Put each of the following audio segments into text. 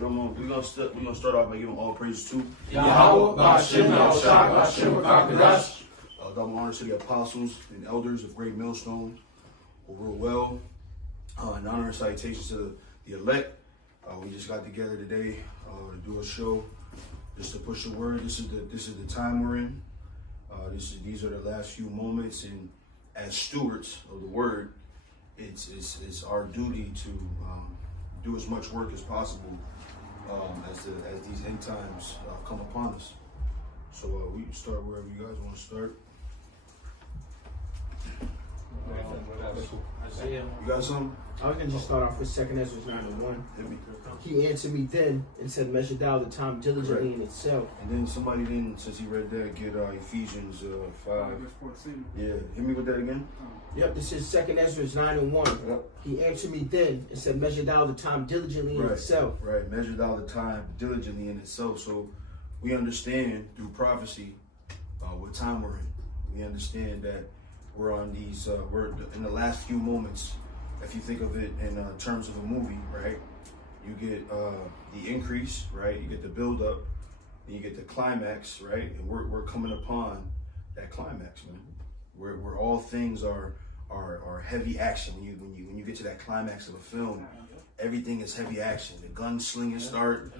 We're gonna start off by giving all praise to Yahweh, Ba'ashem, Yahushua, Ba'ashem, Rakadash. Double honor to the apostles and elders of Great Millstone who rule well. And honor and salutations to the elect. We just got together today to do a show, just to push the word. This is the time we're in. These are the last few moments, and as stewards of the word, it's our duty to do as much work as possible as these end times come upon us. So we can start wherever you guys want to start. You got something? I can just start off with 2 Ezra 9:1. Hit me. He answered me then and said, measure thou the time diligently in itself. And then somebody since he read that, get Ephesians 5. Yeah, hit me with that again. Yep, this is 2 Ezra 9:1. Yep. He answered me then and said, measure thou the time diligently in itself. Right, measure thou the time diligently in itself. So we understand through prophecy what time we're in. We understand that we're on these, we're in the last few moments. If you think of it in terms of a movie, right? You get the increase, right? You get the build up, then you get the climax, right? And we're coming upon that climax, man. Where all things are heavy action. When you get to that climax of a film, everything is heavy action. The gunslinging start,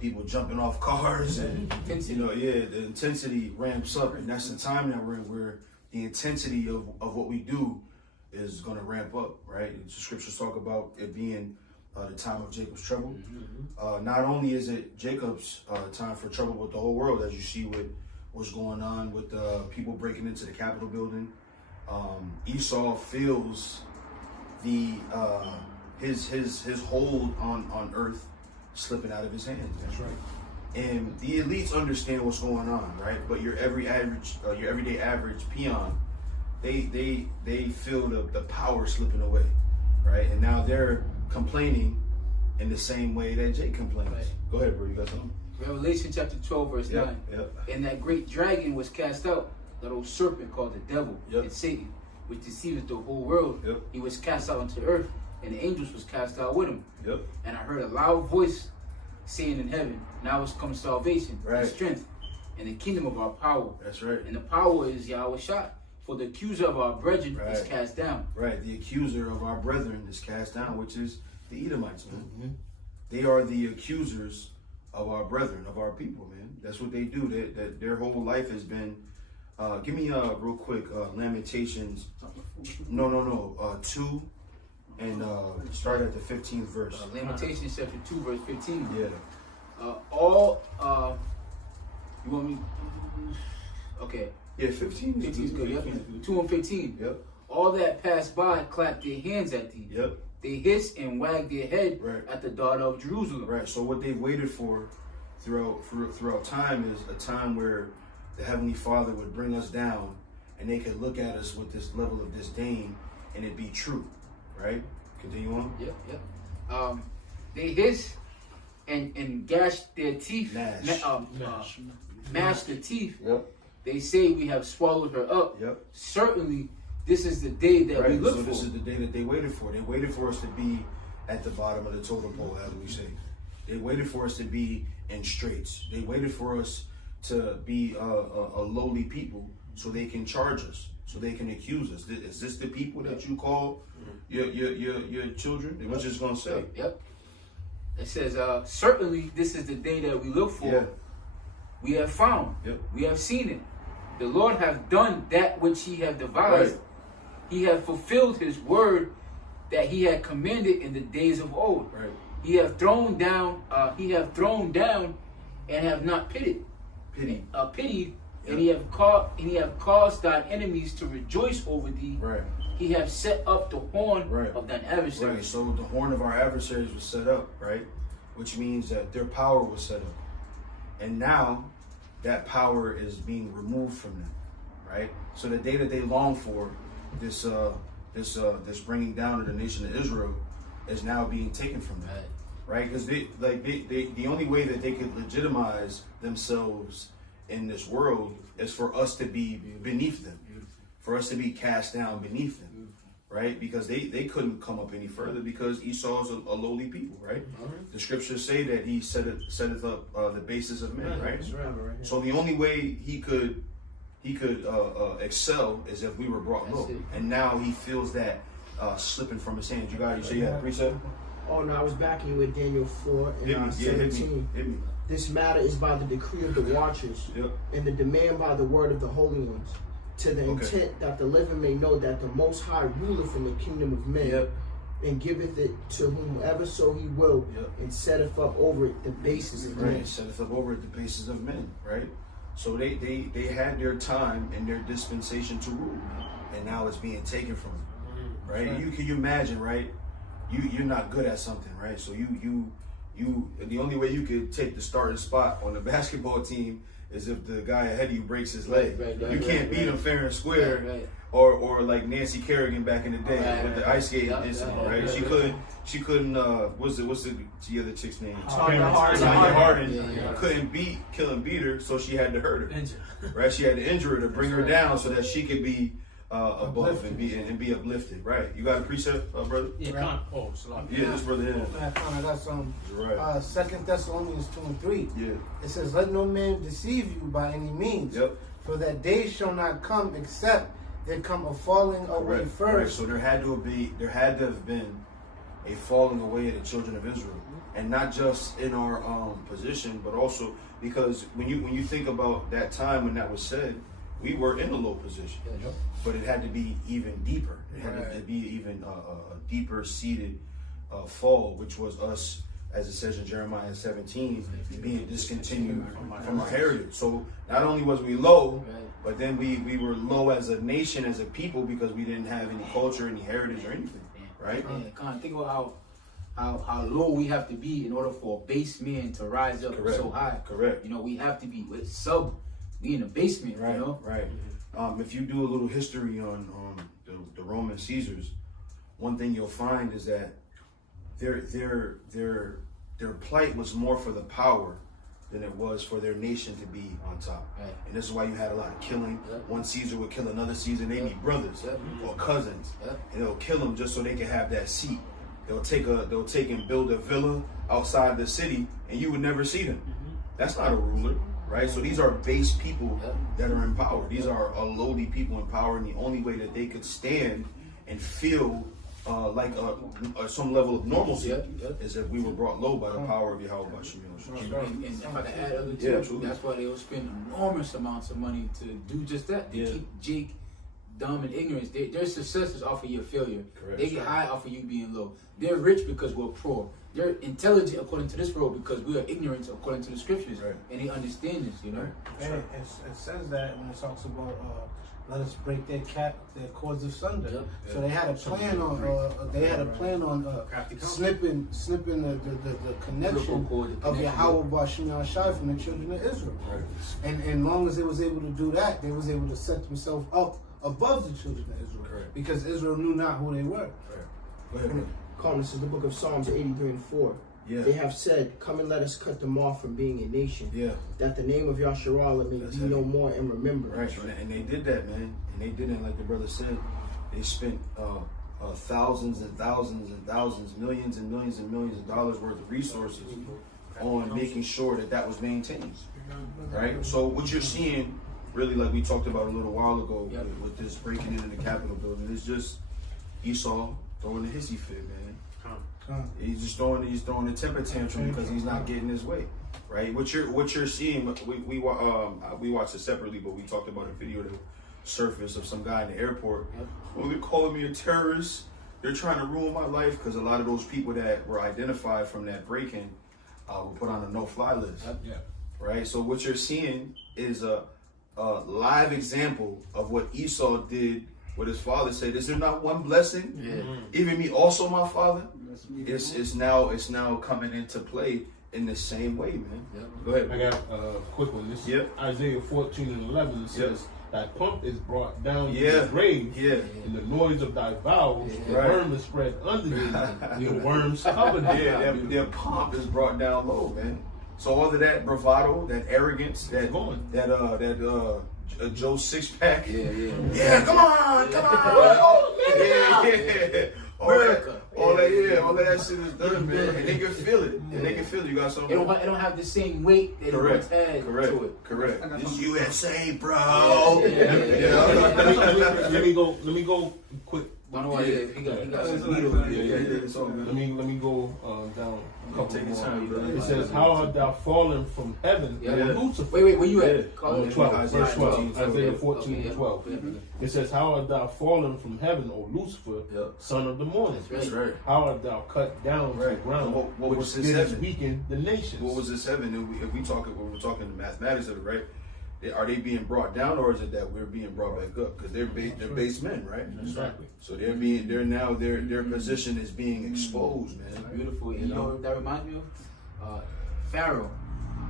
people jumping off cars, and the intensity ramps up, and that's the time that we're in, where the intensity of what we do is going to ramp up, right? The scriptures talk about it being the time of Jacob's trouble. Not only is it Jacob's time for trouble with the whole world, as you see with what's going on with people breaking into the Capitol building. Esau feels the his hold on earth slipping out of his hands. That's right. And the elites understand what's going on, right? But your everyday average peon, they feel the power slipping away, right? And now they're complaining in the same way that Jake complains. Right. Go ahead, bro. You got something? Revelation chapter 12, verse 9. Yep. And that great dragon was cast out, that old serpent called the devil and Satan, which deceiveth the whole world. Yep. He was cast out into the earth, and the angels was cast out with him. Yep. And I heard a loud voice saying in heaven, now is come salvation and strength and the kingdom of our power. That's right. And the power is Yahweh shot. For the accuser of our brethren is cast down. Right. The accuser of our brethren is cast down, which is the Edomites, man. Mm-hmm. They are the accusers of our brethren, of our people, man. That's what they do. Their whole life has been. Give me real quick Lamentations. No. 2, and start at the 15th verse. Lamentations chapter 2, verse 15. Yeah. You want me? Okay. Yeah, 15 is good. Yep. 2 and 15. Yep. All that passed by clapped their hands at thee. Yep. They hissed and wagged their head at the daughter of Jerusalem. Right. So what they've waited for throughout time is a time where the Heavenly Father would bring us down, and they could look at us with this level of disdain, and it be true. Right. Continue on. Yep. They hissed and gashed their teeth. Mashed the teeth. Yep. They say we have swallowed her up. Yep. Certainly, this is the day that we look for. This is the day that they waited for. They waited for us to be at the bottom of the totem pole, as we say. They waited for us to be in straits. They waited for us to be a lowly people, so they can charge us, so they can accuse us. Is this the people that you call your children? They were just gonna say. Yep. It says, certainly, this is the day that we look for. Yeah. We have found. Yep. We have seen it. The Lord hath done that which he hath devised. Right. He hath fulfilled his word that he had commanded in the days of old. Right. He hath thrown down and have not pitied. Pitied. Yep. And he have caused thine enemies to rejoice over thee. Right. He have set up the horn of thine adversaries. Right. So the horn of our adversaries was set up, right? Which means that their power was set up. And now that power is being removed from them, right? So the day that they long for, this bringing down of the nation of Israel, is now being taken from them, right? Because the only way that they could legitimize themselves in this world is for us to be beneath them, for us to be cast down beneath them, right? Because they couldn't come up any further because Esau is a lowly people, right? The scriptures say that he setteth up the basis of men, right? So the only way he could excel is if we were brought low, and now he feels that slipping from his hands. You say you had a precept? Oh no, I was backing you with Daniel 4 and 17. Hit me. This matter is by the decree of the watchers, and the demand by the word of the holy ones, to the intent that the living may know that the Most High ruleth in the kingdom of men, and giveth it to whomever so he will, and setteth up over it the basis of men. Setteth up over it the basis of men, right? So they had their time and their dispensation to rule, and now it's being taken from them, right? You can imagine, right? You're not good at something, right? So you the only way you could take the starting spot on the basketball team is if the guy ahead of you breaks his leg. You can't beat him fair and square, or like Nancy Kerrigan back in the day with the ice skating incident, right? She couldn't. What's the other chick's name? Tanya Hardin. Couldn't kill and beat her, so she had to hurt her, right? She had to injure her to bring her down so that she could be above and be uplifted, right? You got a precept, brother? Yeah, this brother. I got some. Right. 2 Thessalonians 2:3. Yeah. It says, "Let no man deceive you by any means, for that day shall not come except there come a falling away first." Right. So there had to have been a falling away of the children of Israel, and not just in our position, but also because when you think about that time when that was said, we were in a low position, but it had to be even deeper. It had to be even a deeper seated fall, which was us, as it says in Jeremiah 17, being discontinued from our heritage. So not only was we low, but then we were low as a nation, as a people, because we didn't have any culture, any heritage, or anything, right? Think about how low we have to be in order for a base man to rise up so high. Correct. You know, we have to be be in the basement, right? You know? Right. If you do a little history on the Roman Caesars, one thing you'll find is that their plight was more for the power than it was for their nation to be on top. Right. And this is why you had a lot of killing. One Caesar would kill another Caesar. They be brothers or cousins, and they'll kill them just so they can have that seat. They'll take and build a villa outside the city, and you would never see them. That's not a ruler. Right, so these are base people that are in power. These are lowly people in power, and the only way that they could stand and feel like some level of normalcy is if we were brought low by the power of Yahweh Bashim. And if I can add other too, that's why they will spend enormous amounts of money to do just that. They keep Jake dumb and ignorance. Their success is off of your failure. Correct. They get high off of you being low. They're rich because we're poor. They're intelligent according to this world because we are ignorant according to the scriptures, and they understand this, you know. And it says that when it talks about let us break their cords asunder. So they had a plan on snipping the connection of Yahweh Bashim Yahshai from the children of Israel. And long as they was able to do that, they was able to set themselves up above the children of Israel, because Israel knew not who they were. Go ahead. This is the book of Psalms 83 and 4. They have said, "Come and let us cut them off from being a nation, that the name of Yasharallah may be no more in remembrance." Right, and they did that, man. And they did it, like the brother said. They spent thousands and thousands and thousands, millions and millions and millions of dollars worth of resources on making sure that was maintained. Right? So what you're seeing, really, like we talked about a little while ago with this breaking into the Capitol building, is just Esau throwing a hissy fit, man. He's just throwing a temper tantrum because he's not getting his way, right? What you're seeing, we watched it separately, but we talked about a video that surfaced of some guy in the airport. Well, they're calling me a terrorist. They're trying to ruin my life, because a lot of those people that were identified from that break-in were put on a no-fly list, right? So what you're seeing is a live example of what Esau did. What his father said, "Is there not one blessing? Even me also, my father." It's now coming into play in the same way, man. Go ahead. I got a quick one. This is Isaiah 14 and 11. It says, "Thy pomp is brought down to the grave, and the noise of thy vows, the worm is spread under thee, the worms cover thee." Their pomp is brought down low, man. So all of that bravado, that arrogance, that Joe six pack. Yeah, come on. All that shit is done, man. And they can feel it. You got something. It don't have the same weight that it once had to it. Correct. It's USA, bro. Let me go quick. He got some needles. Let me go down a couple Take your more. time, brother. It says, "How art thou fallen from heaven, Lucifer?" Wait, where you at? 12, verse 12. Isaiah 14 Okay, and 12. It says, "How art thou fallen from heaven, O Lucifer, son of the morning? That's right. How art thou cut down to the ground, What was which this didst heaven? weaken the nations?" What was this heaven? If we're talking the mathematics of it, right? Are they being brought down, or is it that we're being brought back up? Because they're base men, right? Exactly. So their position is being exposed, man. Beautiful. You know what that reminds me of? Pharaoh,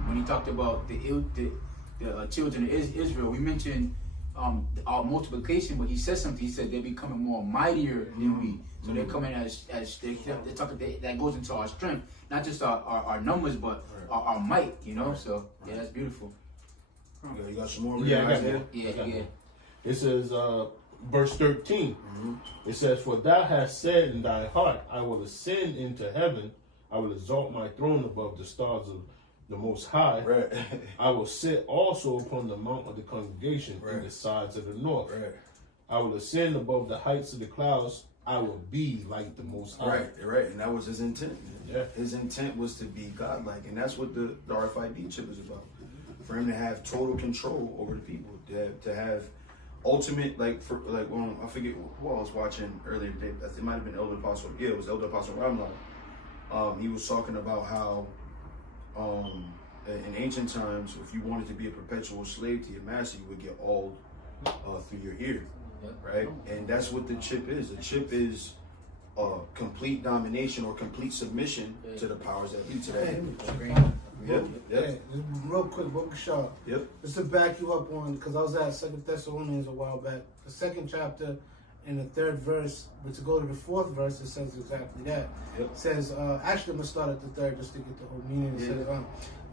when he talked about the children of Israel. We mentioned our multiplication, but he said something. He said they're becoming more mightier than we. So they're coming as they're talking. That goes into our strength, not just our numbers, but our might. You know. So yeah, that's beautiful. Yeah, you got some more? Yeah, I got more. Yeah. It says, verse 13. It says, "For thou hast said in thy heart, I will ascend into heaven. I will exalt my throne above the stars of the Most High. Right. I will sit also upon the mount of the congregation in the sides of the north. Right. I will ascend above the heights of the clouds. I will be like the Most High." Right. And that was his intent. Man. Yeah. His intent was to be godlike, and that's what the RFID chip is about. For him to have total control over the people, to have ultimate, I forget who I was watching earlier today. It might have been Elder Apostle. Yeah, it was Elder Apostle Ramlan. He was talking about how in ancient times, if you wanted to be a perpetual slave to your master, you would get all through your ear, right? And that's what the chip is. The chip is complete domination or complete submission to the powers that be today. Yep. Real quick, Book Shaw. Yep. Just to back you up on, because I was at 2 Thessalonians a while back. The 2nd chapter in the 3rd verse, but to go to the 4th verse, it says exactly that. Yep. It says, actually, I'm going to start at the 3rd just to get the whole meaning. It says,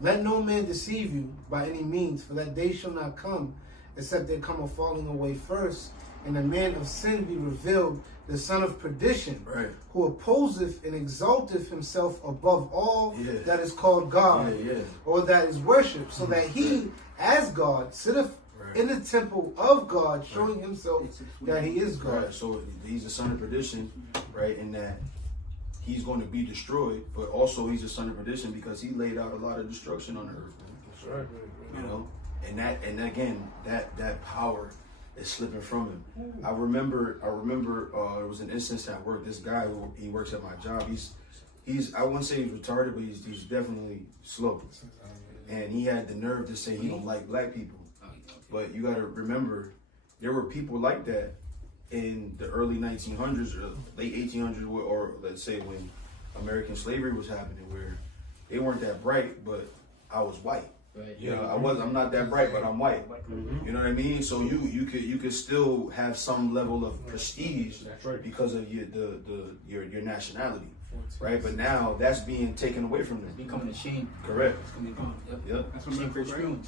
"Let no man deceive you by any means, for that day shall not come, except there come a falling away first, and the man of sin be revealed, the son of perdition, who opposeth and exalteth himself above all that is called God, or that is worshipped, so that he, as God, sitteth in the temple of God, showing himself that he is God." Right. So he's the son of perdition, right? In that he's going to be destroyed, but also he's a son of perdition because he laid out a lot of destruction on the earth. That's right. You know, and again, that power is slipping from him. I remember there was an instance at work. This guy he works at my job. He's I wouldn't say he's retarded, but he's definitely slow. And he had the nerve to say he don't like black people. But you got to remember, there were people like that in the early 1900s or late 1800s, or let's say when American slavery was happening, where they weren't that bright, but I was white. Right. You know, I'm not that bright, but I'm white. You know what I mean? So you could still have some level of prestige because of your nationality, right? But now that's being taken away from them. It's becoming a shame. Correct. Yep. That's what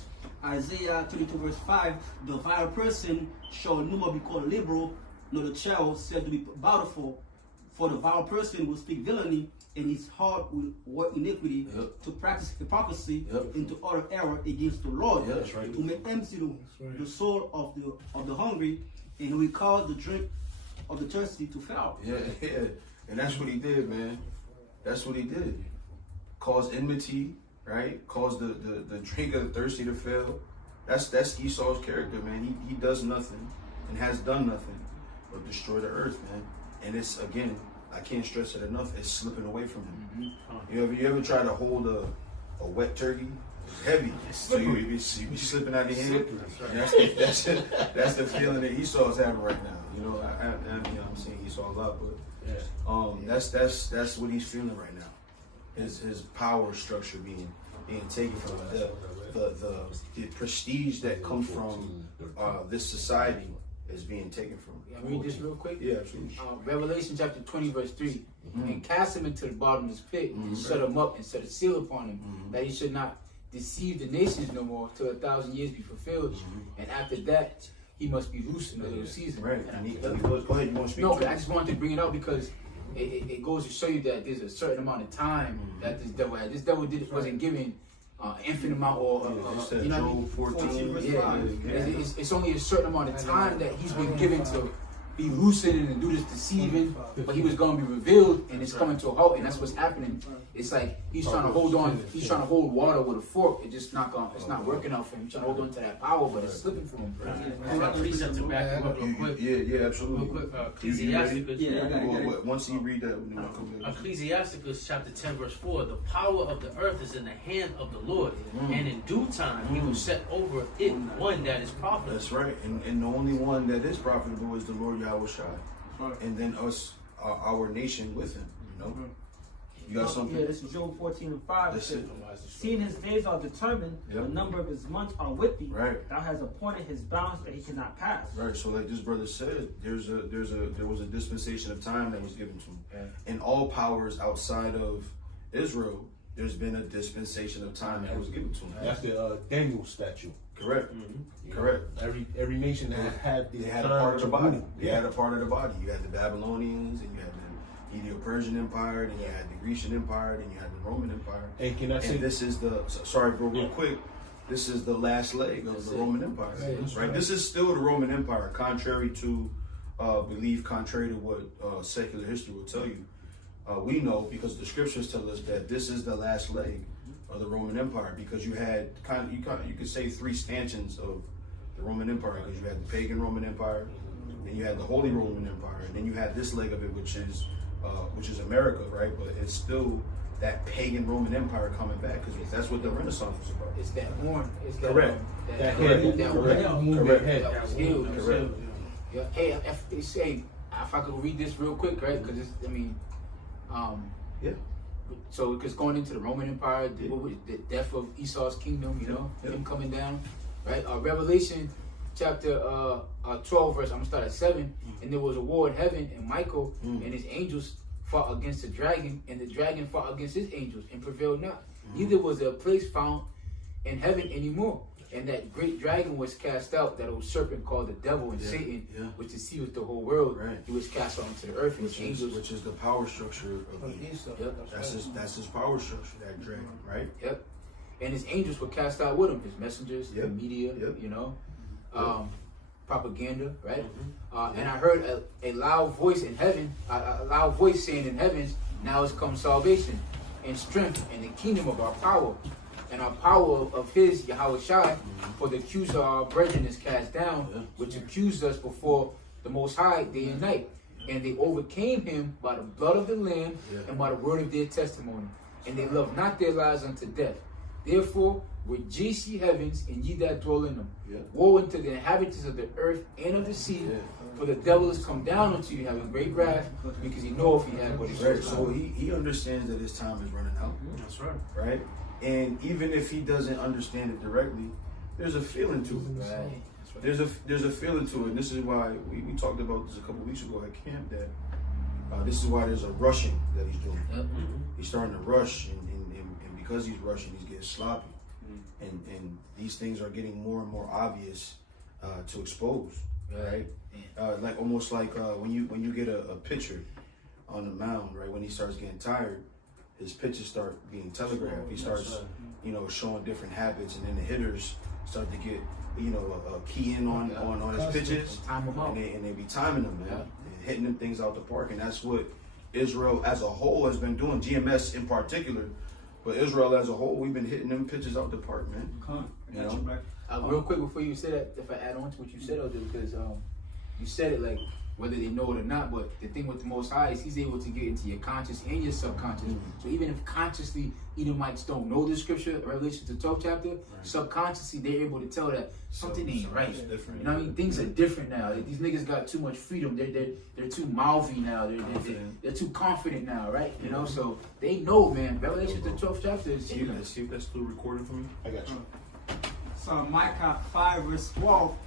Isaiah 22 verse 5, "The vile person shall no more be called liberal, nor the child said to be bountiful, for the vile person will speak villainy, and his heart will work iniquity, to practice hypocrisy, and to utter error against the Lord, to make empty the soul of the hungry, and he will cause the drink of the thirsty to fail." Yeah. And that's what he did, man. That's what he did. Cause enmity, right? Cause the drink of the thirsty to fail. That's Esau's character, man. He does nothing and has done nothing but destroy the earth, man. And it's, again, I can't stress it enough, it's slipping away from him. You ever try to hold a wet turkey? It's heavy. So you be slipping out of your hand. That's the feeling that Esau's having right now. You know, I'm saying Esau a lot, but that's what he's feeling right now. His power structure being taken from him. The prestige that comes from this society is being taken from him. Read this real quick. Yeah, absolutely. Revelation chapter 20 verse 3. And cast him into the bottomless pit, and shut him up, and set a seal upon him, that he should not deceive the nations no more till 1,000 years be fulfilled, and after that he must be loose in a little season. Right. And go ahead. You want to speak? No, I just wanted to bring it up because it goes to show you that there's a certain amount of time that this devil had. This devil wasn't given infinite amount or you know what I mean? 14, Yeah. It's only a certain amount of time that he's been given to be loosened and do this deceiving, but he was going to be revealed, and it's coming to a halt, and that's what's happening. It's like he's trying to hold on, he's trying to hold water with a fork. It's just not going, it's not working out for him. He's trying to hold on to that power, but it's slipping from him. I got a precept to back him up real quick. Yeah, absolutely. Real quick, Ecclesiasticus. Once you read that, Ecclesiasticus chapter 10 verse 4, the power of the earth is in the hand of the Lord, and in due time he will set over it one that is profitable. That's right, and the only one that is profitable is the Lord Yahweh Shai, and then us, our nation with him. You know, you got something? Yeah, this is Job 14:5. It says, seeing his days are determined, the number of his months are with thee. Right. Thou hast appointed his bounds that he cannot pass. Right. So, like this brother said, there was a dispensation of time that was given to him, and all powers outside of Israel, there's been a dispensation of time that was given to him. That's the Daniel statue. Correct. Correct. Every nation had they had a part of the body. They had a part of the body. You had the Babylonians, and you had the Medo-Persian Empire, then you had the Grecian Empire, then you had the Roman Empire. And can I say this is the sorry, bro, real quick. This is the last leg of the Roman Empire, right? This is still the Roman Empire, contrary to belief, contrary to what secular history will tell you. We know because the scriptures tell us that this is the last leg of the Roman Empire, because you had you could say three stanchions of the Roman Empire, because you had the pagan Roman Empire, then you had the Holy Roman Empire, and then you had this leg of it, which is America, right? But it's still that pagan Roman Empire coming back, because that's what the Renaissance was about. It's that horn. It's that, correct. That was healed. Correct. Yeah. Hey, if I could read this real quick, right? Because yeah. So, because going into the Roman Empire, the death of Esau's kingdom, you know, him coming down, right? Revelation chapter 12 verse, I'm gonna start at 7. And there was a war in heaven, and Michael and his angels fought against the dragon, and the dragon fought against his angels and prevailed not. Neither was there a place found in heaven anymore. And that great dragon was cast out, that old serpent called the devil and Satan, which deceiveth the whole world. Right. He was cast out into the earth, and angels, which is the power structure of Esau. That's his power structure, that dragon, right? Yep. And his angels were cast out with him, his messengers, the media, you know, propaganda, right? And I heard a loud voice in heaven, a loud voice saying in heaven, now has come salvation and strength and the kingdom of our power. And our power of his, Yahweh Shai, for the accuser of our brethren is cast down, which accused us before the Most High day and night. And they overcame him by the blood of the Lamb and by the word of their testimony. And they loved not their lives unto death. Therefore, rejoice ye heavens, and ye that dwell in them. Woe unto the inhabitants of the earth and of the sea, for the devil is come down unto you, having great wrath, because he knoweth he had what he said. So he understands that his time is running out. That's right. Right? And even if he doesn't understand it directly, there's a feeling to it. Right. There's a feeling to it. And this is why we talked about this a couple weeks ago at camp, that this is why there's a rushing that he's doing. He's starting to rush, and because he's rushing, he's getting sloppy. And these things are getting more and more obvious to expose. Right? Like almost like when you get a pitcher on the mound, right? When he starts getting tired, his pitches start being telegraphed. He starts, showing different habits, and then the hitters start to get, key in on his pitches, and they be timing them, man, and hitting them things out the park. And that's what Israel as a whole has been doing. GMS in particular, but Israel as a whole, we've been hitting them pitches out the park, man. Real quick before you say that, if I add on to what you said, because you said it like whether they know it or not, but the thing with the Most High is he's able to get into your conscious and your subconscious. So even if consciously Edomites don't know the scripture, Revelation to 12th chapter, subconsciously they're able to tell that something ain't right. Different. You know what I mean? Things are different now. These niggas got too much freedom. They're too mouthy now. They're too confident now, right? You know, so they know, man. Revelation to 12th chapter is see if that's still recording for me. I got you. So Micah 5 verse 12.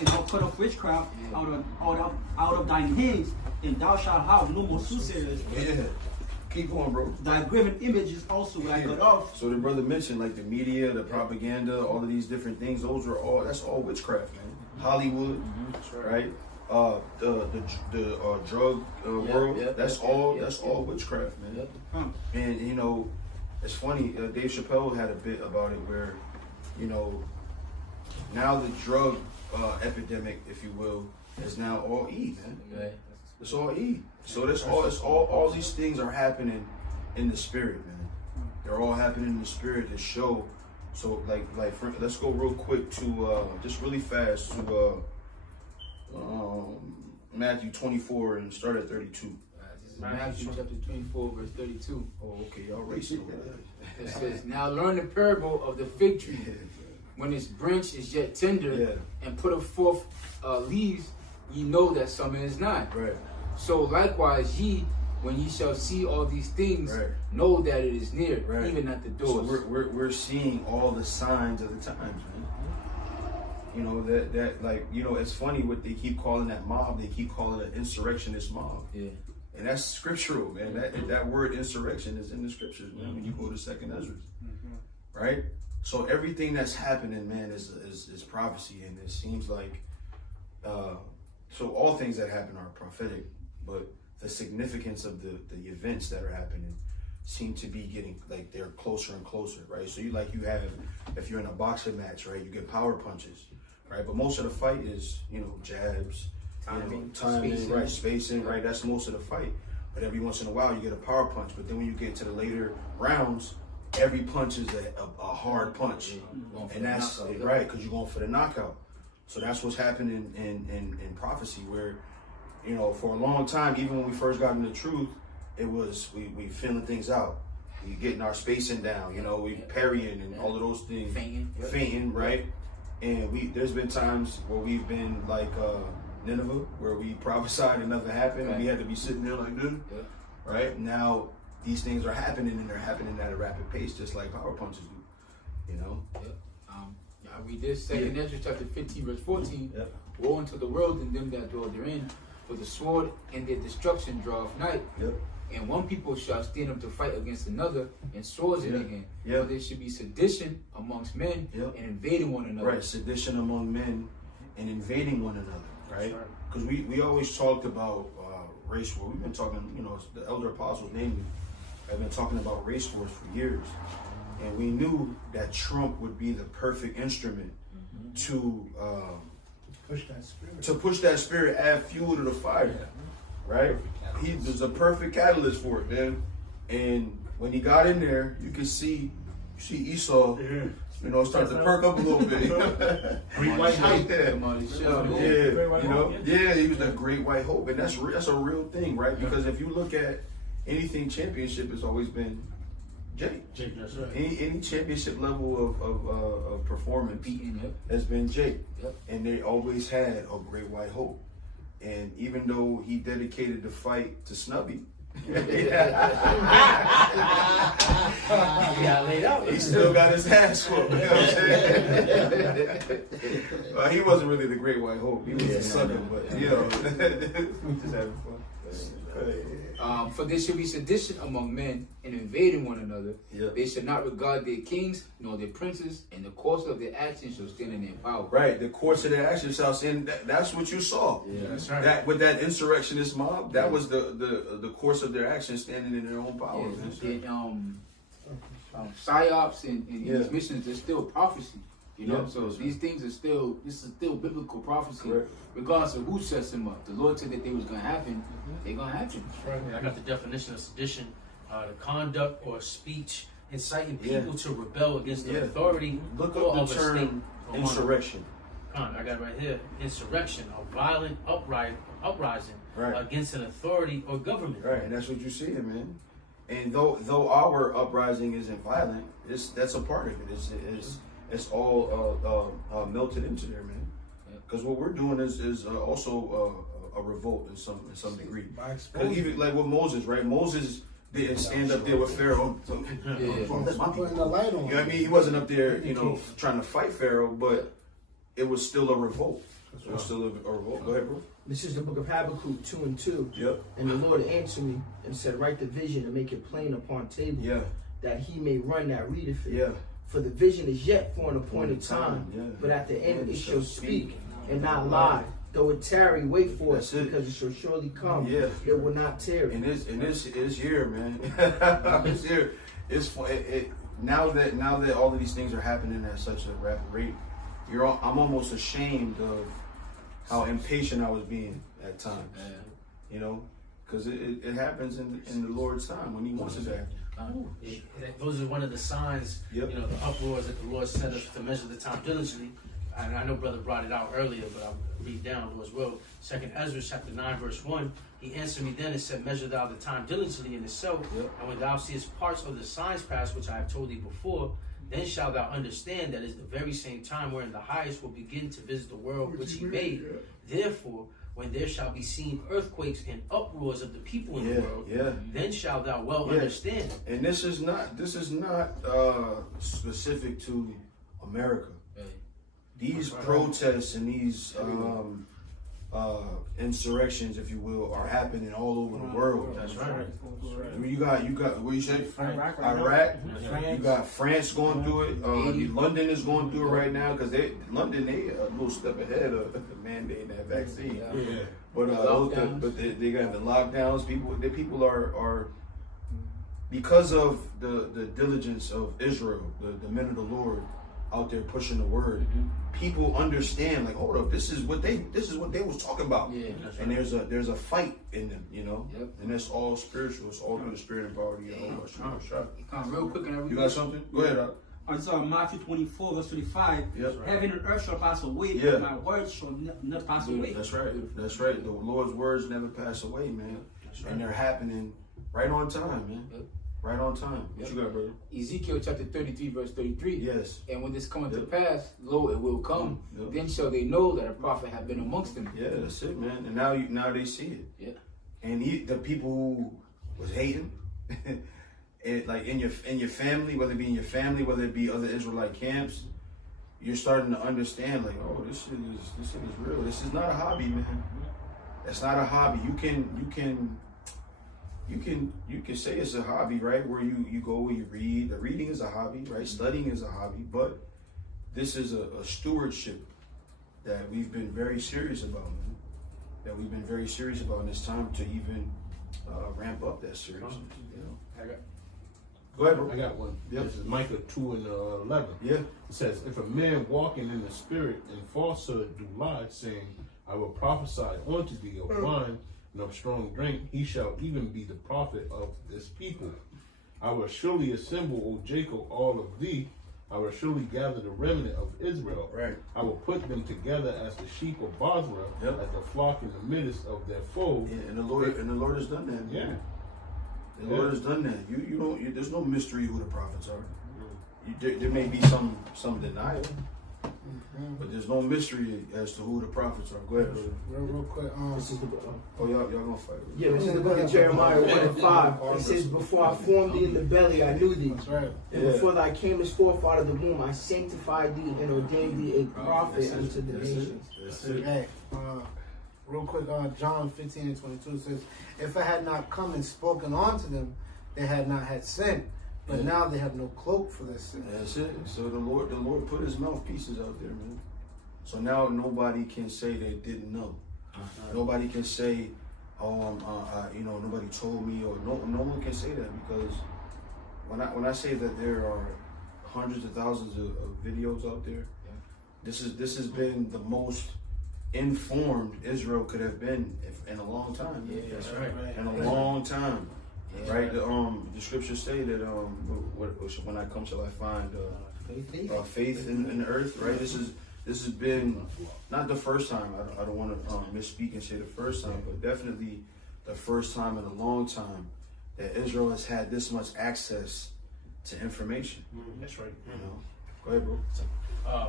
And thou cut off witchcraft out of thine hands, and thou shalt have no more soothsayers. Keep going, bro. Thy graven images also will I cut off. So the brother mentioned like the media, the propaganda, all of these different things. That's all witchcraft, man. Hollywood, right? The drug world. That's all witchcraft, man. And you know, it's funny. Dave Chappelle had a bit about it where, you know, now the drug epidemic, if you will, is now all E, man. It's all E. So it's all these things are happening in the spirit, man. They're all happening in the spirit to show. So let's go real quick to just really fast to Matthew 24 and start at 32. Matthew chapter 24, verse 32. Oh, okay, y'all racing. It says, "Now learn the parable of the fig tree. When its branch is yet tender and putteth forth leaves, ye know that summer is nigh. Right. So likewise ye, when ye shall see all these things, know that it is near, even at the doors." So we're seeing all the signs of the times, man. You know, that like, you know, it's funny what they keep calling that mob. They keep calling it an insurrectionist mob. Yeah. And that's scriptural, man. That word insurrection is in the scriptures, man. When you go to 2nd Ezra, right? So everything that's happening, man, is prophecy, and it seems like so all things that happen are prophetic, but the significance of the events that are happening seem to be getting like they're closer and closer, right? So you have, if you're in a boxing match, right, you get power punches, right? But most of the fight is, you know, jabs, timing, spacing, right? That's most of the fight. But every once in a while you get a power punch. But then when you get to the later rounds, every punch is a hard punch, and that's right, because you're going for the knockout. So that's what's happening in prophecy, where, you know, for a long time, even when we first got into truth, it was we feeling things out, we getting our spacing down, you know, we parrying and all of those things, fainting, right? And there's been times where we've been like Nineveh, where we prophesied and nothing happened, and we had to be sitting there like this, right? Now these things are happening, and they're happening at a rapid pace, just like power punches do, you know. I read this, 2nd Ezra chapter 15, verse 14. Woe unto the world and them that dwell therein, for the sword and their destruction draweth nigh. And one people shall stand up to fight against another, and swords in their hand. For there should be sedition amongst men and invading one another. Right, sedition among men and invading one another, right? Because we always talked about race war. We've been talking, you know, the elder apostles, namely, have been talking about race wars for years. And we knew that Trump would be the perfect instrument to push that spirit, add fuel to the fire, right? He was a perfect catalyst for it, man. And when he got in there, you could see Esau, you know, start to perk up a little bit. Great white hope. He was the great white hope, and that's a real thing, right? Because if you look at anything championship, has always been Jake. That's right. Any championship level of performance has been Jake. And they always had a great white hope. And even though he dedicated the fight to Snubby, he still got his ass whooped. You know what I'm saying? He wasn't really the great white hope. He was a sucker, but you know, we just having fun. For there should be sedition among men and invading one another. They should not regard their kings nor their princes, and the course of their actions shall stand in their power. Right, the course of their actions shall stand. That's what you saw. That's right. That with that insurrectionist mob, that was the course of their actions standing in their own power. Psyops and these missions is still prophecy. You know, so these things are still, this is still biblical prophecy, regardless of who sets them up. The Lord said that they was going to happen, they're going to happen. I got the definition of sedition, the conduct or speech inciting people to rebel against the authority. Look up the term insurrection. I got it right here. Insurrection, a violent uprising against an authority or government. Right, and that's what you're seeing, man. And though our uprising isn't violent, that's a part of it. It's all melted into there, man. Because what we're doing is also a revolt in some degree. Because even like with Moses, right? Moses didn't stand up there with Pharaoh. That's my people. You know what I mean? He wasn't up there, you know, trying to fight Pharaoh, but it was still a revolt. We're still living. Or go ahead, bro. This is the book of Habakkuk 2:2. Yep. And the Lord answered me and said, write the vision and make it plain upon table. Yeah. That he may run that readeth it. Yeah. For the vision is yet for an appointed time. Yeah. But at the end it shall speak and not lie. Though it tarry, wait for it, because it shall surely come. Yeah. It will not tarry. And it's here, man. It's here. It's now that all of these things are happening at such a rapid rate, I'm almost ashamed of how impatient I was being at times. You know, because it happens in the Lord's time when He wants it to happen. Those are one of the signs, Yep. you know, the uproars that the Lord sent us to measure the time diligently. And I know brother brought it out earlier, but I'll read down as well. 2nd Ezra chapter 9 verse 1. He answered me then and said, measure thou the time diligently in itself, and when thou seest parts of the signs pass which I have told thee before, then shalt thou understand that is the very same time wherein the highest will begin to visit the world which he made. Therefore, when there shall be seen earthquakes and uproars of the people in the world, then shalt thou well understand. And this is not specific to America. These protests and these insurrections, if you will, are happening all over the world. That's right. I mean, you got what you say? Iraq. You got France going through it. London is going through it right now because London they a little step ahead of mandating that vaccine. But they got the lockdowns. People are because of the diligence of Israel, the men of the Lord out there pushing the word. People understand, like, hold up, this is what they was talking about. And there's a fight in them, you know. And that's all spiritual. It's all through the spirit and power of the Real quick, You got something? Go ahead. It's Matthew 24 verse 25. Heaven and earth shall pass away, but my words shall not pass away. That's right. That's right. The Lord's words never pass away, man. And they're happening right on time, man. Right on time. What you got, brother? Ezekiel chapter 33 verse 33. Yes. And when this cometh to pass, lo, it will come. Then shall they know that a prophet hath been amongst them. Yeah, that's it, man. And now they see it. And the people who was hating, like in your family, whether it be in your family, whether it be other Israelite camps, you're starting to understand, like, oh, this shit is real. This is not a hobby, man. It's not a hobby. You can say it's a hobby, right? Where you go, you read. The reading is a hobby, right? Studying is a hobby, but this is a stewardship that we've been very serious about, man. That we've been very serious about, and it's time to even ramp up that seriousness. You know? Go ahead, bro. I got one. This is Micah 2:11. It says, if a man walking in the spirit and falsehood do lie, saying, I will prophesy unto thee of wine and of strong drink, he shall even be the prophet of this people. I will surely assemble, O Jacob, all of thee. I will surely gather the remnant of Israel. I will put them together as the sheep of Basra, as the flock in the midst of their fold. And the Lord has done that. Man. The Lord has done that. You don't. There's no mystery who the prophets are. There may be some denial, but there's no mystery as to who the prophets are. Go ahead, brother. Real quick. This is the y'all gonna fight? Yeah, this is the book of Jeremiah 1:5. It says, before I formed thee in the belly, I knew thee. That's right. And before thy camest forth out of the womb, I sanctified thee and ordained thee a prophet unto the nations. Hey, real quick, John 15:22 says, if I had not come and spoken unto them, they had not had sin. But now they have no cloak for their sin. That's it. So the Lord put his mouthpieces out there, man. So now nobody can say they didn't know. Nobody can say, nobody told me, or no one can say that, because when I say that there are hundreds of thousands of videos out there, this has been the most informed Israel could have been in a long time. That's right. In a long time. Right, the scriptures say that when I come shall I find faith in the earth. Right, this has been not the first time. I don't want to misspeak and say the first time, but definitely the first time in a long time that Israel has had this much access to information. That's right. You know, go ahead, bro.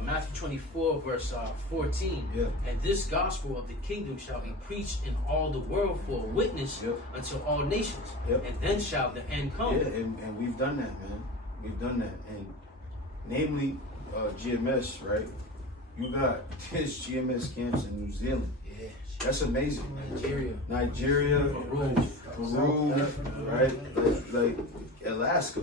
Matthew 24 verse 14. And this gospel of the kingdom shall be preached in all the world for a witness unto all nations. And then shall the end come. And we've done that, man. We've done that. And namely, GMS, right? You got this GMS camps in New Zealand. Yeah. That's amazing. Nigeria. Peru, right? Like Alaska.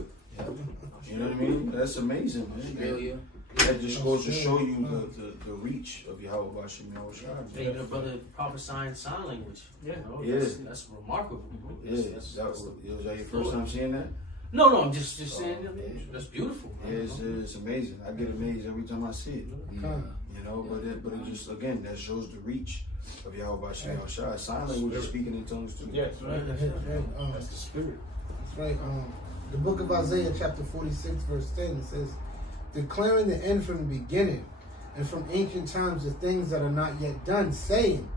You know what I mean? That's amazing, man. Australia. That just goes to show you the reach of Yahweh Bashim Yahushua. Even a brother prophesying sign language. Yeah. You know, that's remarkable. Yeah. Was that your first time seeing that? No, I'm just saying that's beautiful. Yeah, it's amazing. I get amazed every time I see it. You know, but it just, again, that shows the reach of Yahweh Bashim Yahushua. Sign language is speaking in tongues too. Yes, right. That's the spirit. That's right. The book of Isaiah, chapter 46, verse 10, it says, declaring the end from the beginning, and from ancient times the things that are not yet done, saying,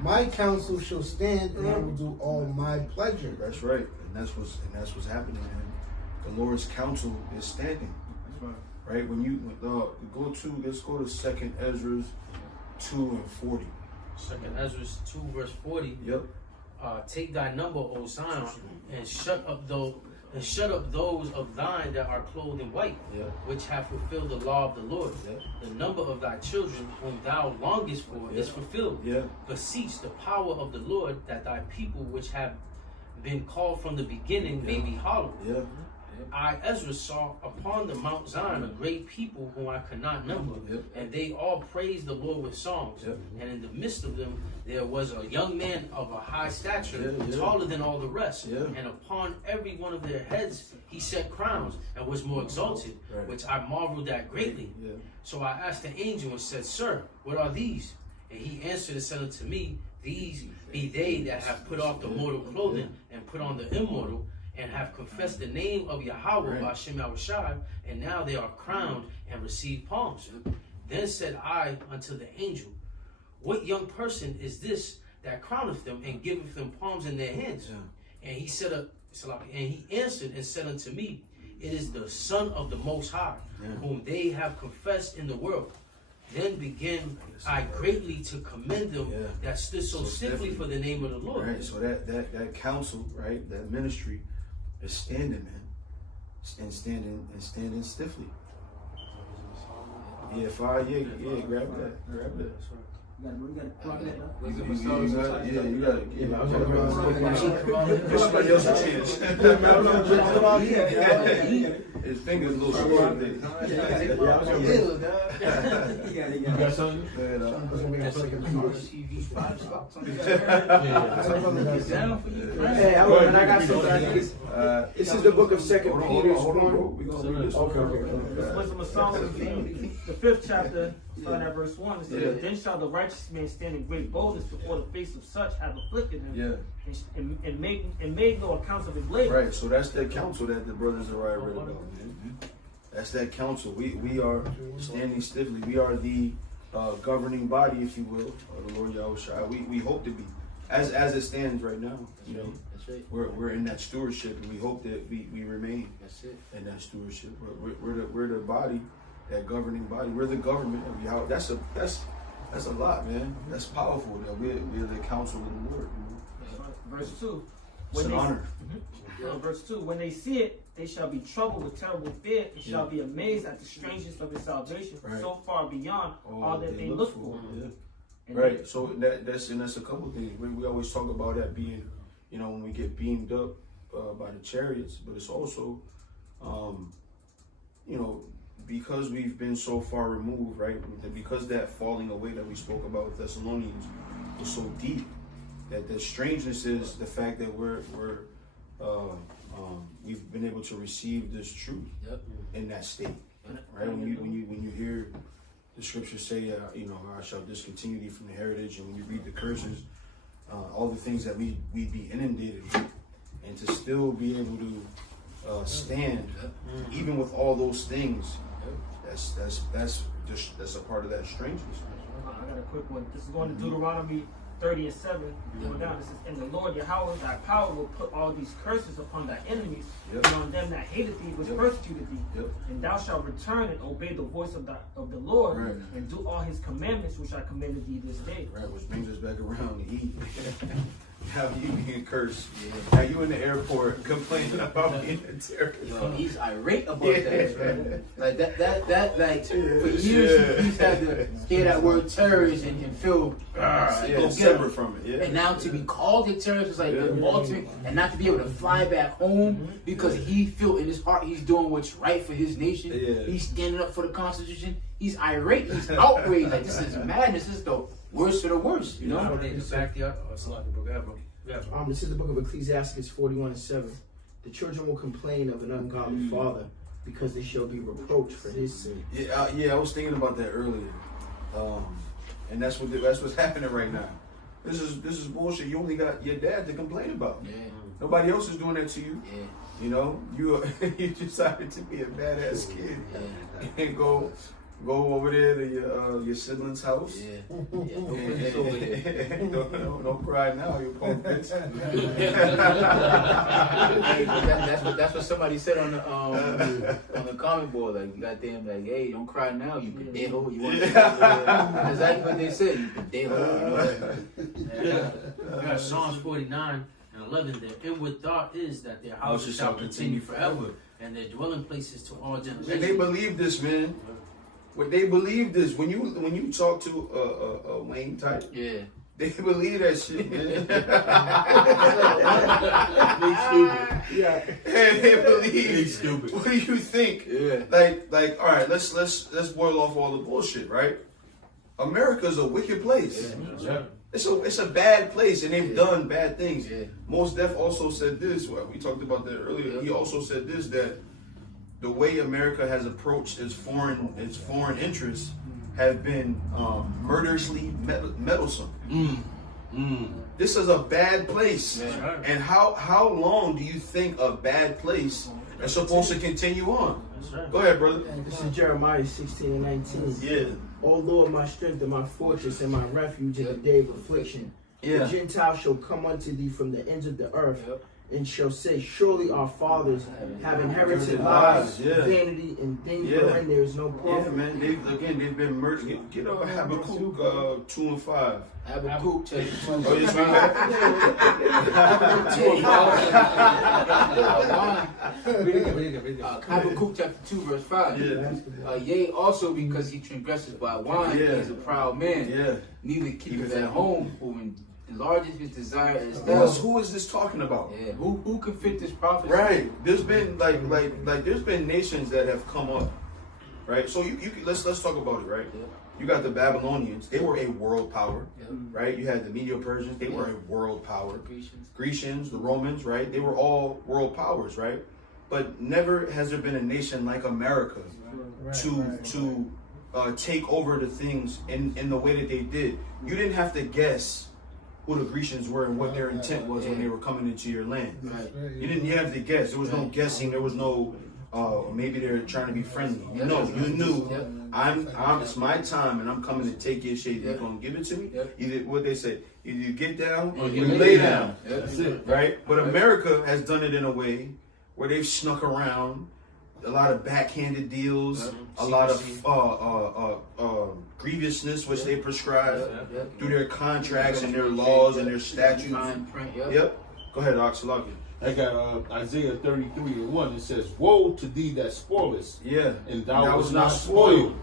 my counsel shall stand, and I will do all my pleasure. That's right, and that's what's happening. Man. The Lord's counsel is standing. That's right. Right, when you let's go to 2nd Ezra 2:40. 2nd Ezra 2 verse 40. Yep. Take thy number, O Zion, and shut up those of thine that are clothed in white, which have fulfilled the law of the Lord. The number of thy children whom thou longest for is fulfilled. Beseech the power of the Lord, that thy people which have been called from the beginning may be hallowed. I, Ezra, saw upon the Mount Zion a great people whom I could not number, and they all praised the Lord with songs. And in the midst of them there was a young man of a high stature, taller than all the rest. And upon every one of their heads he set crowns, and was more exalted, which I marveled at greatly. So I asked the angel and said, Sir, what are these? And he answered and said unto me, These be they that have put off the mortal clothing and put on the immortal, and have confessed the name of Yahweh Bashim Yahushua, and now they are crowned and receive palms. Then said I unto the angel, What young person is this that crowneth them and giveth them palms in their hands? And he said, and he answered and said unto me, It is the Son of the Most High, whom they have confessed in the world. Then began I greatly to commend them that stood so stiffly for the name of the Lord. Right. So that counsel, right, that ministry is standing, man, and standing stiffly. Yeah, grab that. You gotta plug that up. You gotta give somebody else a chance. His fingers a little short. You got something? I got something. This is the book of 2nd Peter. Wisdom of Solomon, the 5th chapter, starting at verse 1. It says, Then shall the righteous man stand in great boldness before the face of such have afflicted him, and made no accounts of his labor. Right, so that's that counsel that the brothers are read about, man. That's that counsel. We are standing stiffly. We are the governing body, if you will, of the Lord Yahushua. We hope to be, as it stands right now. You know, we're in that stewardship, and we hope that we remain in that stewardship. We're the body, that governing body. We're the government of Yahweh. That's a lot, man. That's powerful. That we're the counsel of the Lord. You know? Verse 2. It's an honor. Verse 2. When they see it, they shall be troubled with terrible fear, and shall be amazed at the strangeness of his salvation, so far beyond all that they look for. Right. So that's a couple things. We always talk about that being, you know, when we get beamed up by the chariots, but it's also, you know, because we've been so far removed, right? Because that falling away that we spoke about with Thessalonians was so deep, that the strangeness is the fact that we've been able to receive this truth in that state, right? When you hear the scriptures say, you know, I shall discontinue thee from the heritage, and when you read the curses, all the things that we'd be inundated with, and to still be able to stand, even with all those things, that's a part of that strangeness. I got a quick one. This is going to Deuteronomy 30:7. Going down, it says, And the Lord Yahweh thy power will put all these curses upon thy enemies, and on them that hated thee, which persecuted thee. And thou shalt return and obey the voice of the Lord, and do all his commandments which I commanded thee this day. Right, which brings us back around to eat. Have you being cursed? Now you in the airport complaining about being a terrorist. Yo, he's irate about that, man. Like that, like for years he's had to hear that word terrorist and feel separate from it. Yeah. And now to be called a terrorist is like the ultimate, and not to be able to fly back home because he feel in his heart he's doing what's right for his nation. Yeah. He's standing up for the Constitution. He's irate. He's outraged. Like, this is madness. This is the worst of the worst. You know. This is the book of Ecclesiastes 41:7. The children will complain of an ungodly father because they shall be reproached for his sin. Yeah, I was thinking about that earlier, and that's what's happening right now. This is bullshit. You only got your dad to complain about. Yeah. Nobody else is doing that to you. Yeah. You know, you decided to be a badass kid and go over there to your sibling's house. Yeah. Don't cry now, you punk bitch. That's what somebody said on the comment board. Like, goddamn, like, hey, don't cry now, you pendejo. You want That's exactly what they said. You pendejo. You know. We got Psalms 49 and 11 there. Inward thought is that their houses shall continue forever, and their dwelling places to all generations. And they believe this, man. What they believe this when you talk to a Wayne type, they believe that shit, man. They stupid. Yeah, they believe. They stupid. What do you think? Yeah. Like, all right, let's boil off all the bullshit, right? America's a wicked place. Yeah. It's a bad place, and they've done bad things. Yeah. Mos Def also said this. Well, we talked about that earlier. Yeah. He also said this, that the way America has approached its foreign interests have been murderously meddlesome. This is a bad place. Yeah. And how long do you think a bad place is supposed to continue on? Right. Go ahead, brother. This is Jeremiah 16:19. Yeah. O Lord, my strength and my fortress and my refuge in the day of affliction. The Gentiles shall come unto thee from the ends of the earth, and shall say, surely our fathers have inherited lies, vanity, and things wherein there is no profit. Yeah, man. They've been murdered. Get over Habakkuk 2:5. Habakkuk chapter 2. Oh, yes, we have. Habakkuk chapter 2 verse 5. Yea, also because he transgresses by wine, he is a proud man. Neither keepeth at home, who enlarges his desire as thou. Who is this talking about? Yeah, who can fit this prophecy? Right. There's been like there's been nations that have come up, right? So you let's talk about it, right? Yeah. You got the Babylonians; they were a world power, right? You had the Medo-Persians; they were a world power. Grecians, the Romans, right? They were all world powers, right? But never has there been a nation like America to take over the things in the way that they did. You didn't have to guess who the Grecians were and what their intent was when they were coming into your land. You didn't have to guess. There was no guessing. There was no maybe they're trying to be friendly. You knew it's my time and I'm coming to take your shade. You're gonna give it to me. Either what they say, either you get down or you lay down. That's it, right? But America has done it in a way where they've snuck around. A lot of backhanded deals, a lot of grievousness which they prescribe through their contracts and their laws and their statutes. Go ahead, Oxalaki. I got Isaiah 33:1. It says, "Woe to thee that spoilest, and thou was not spoiled,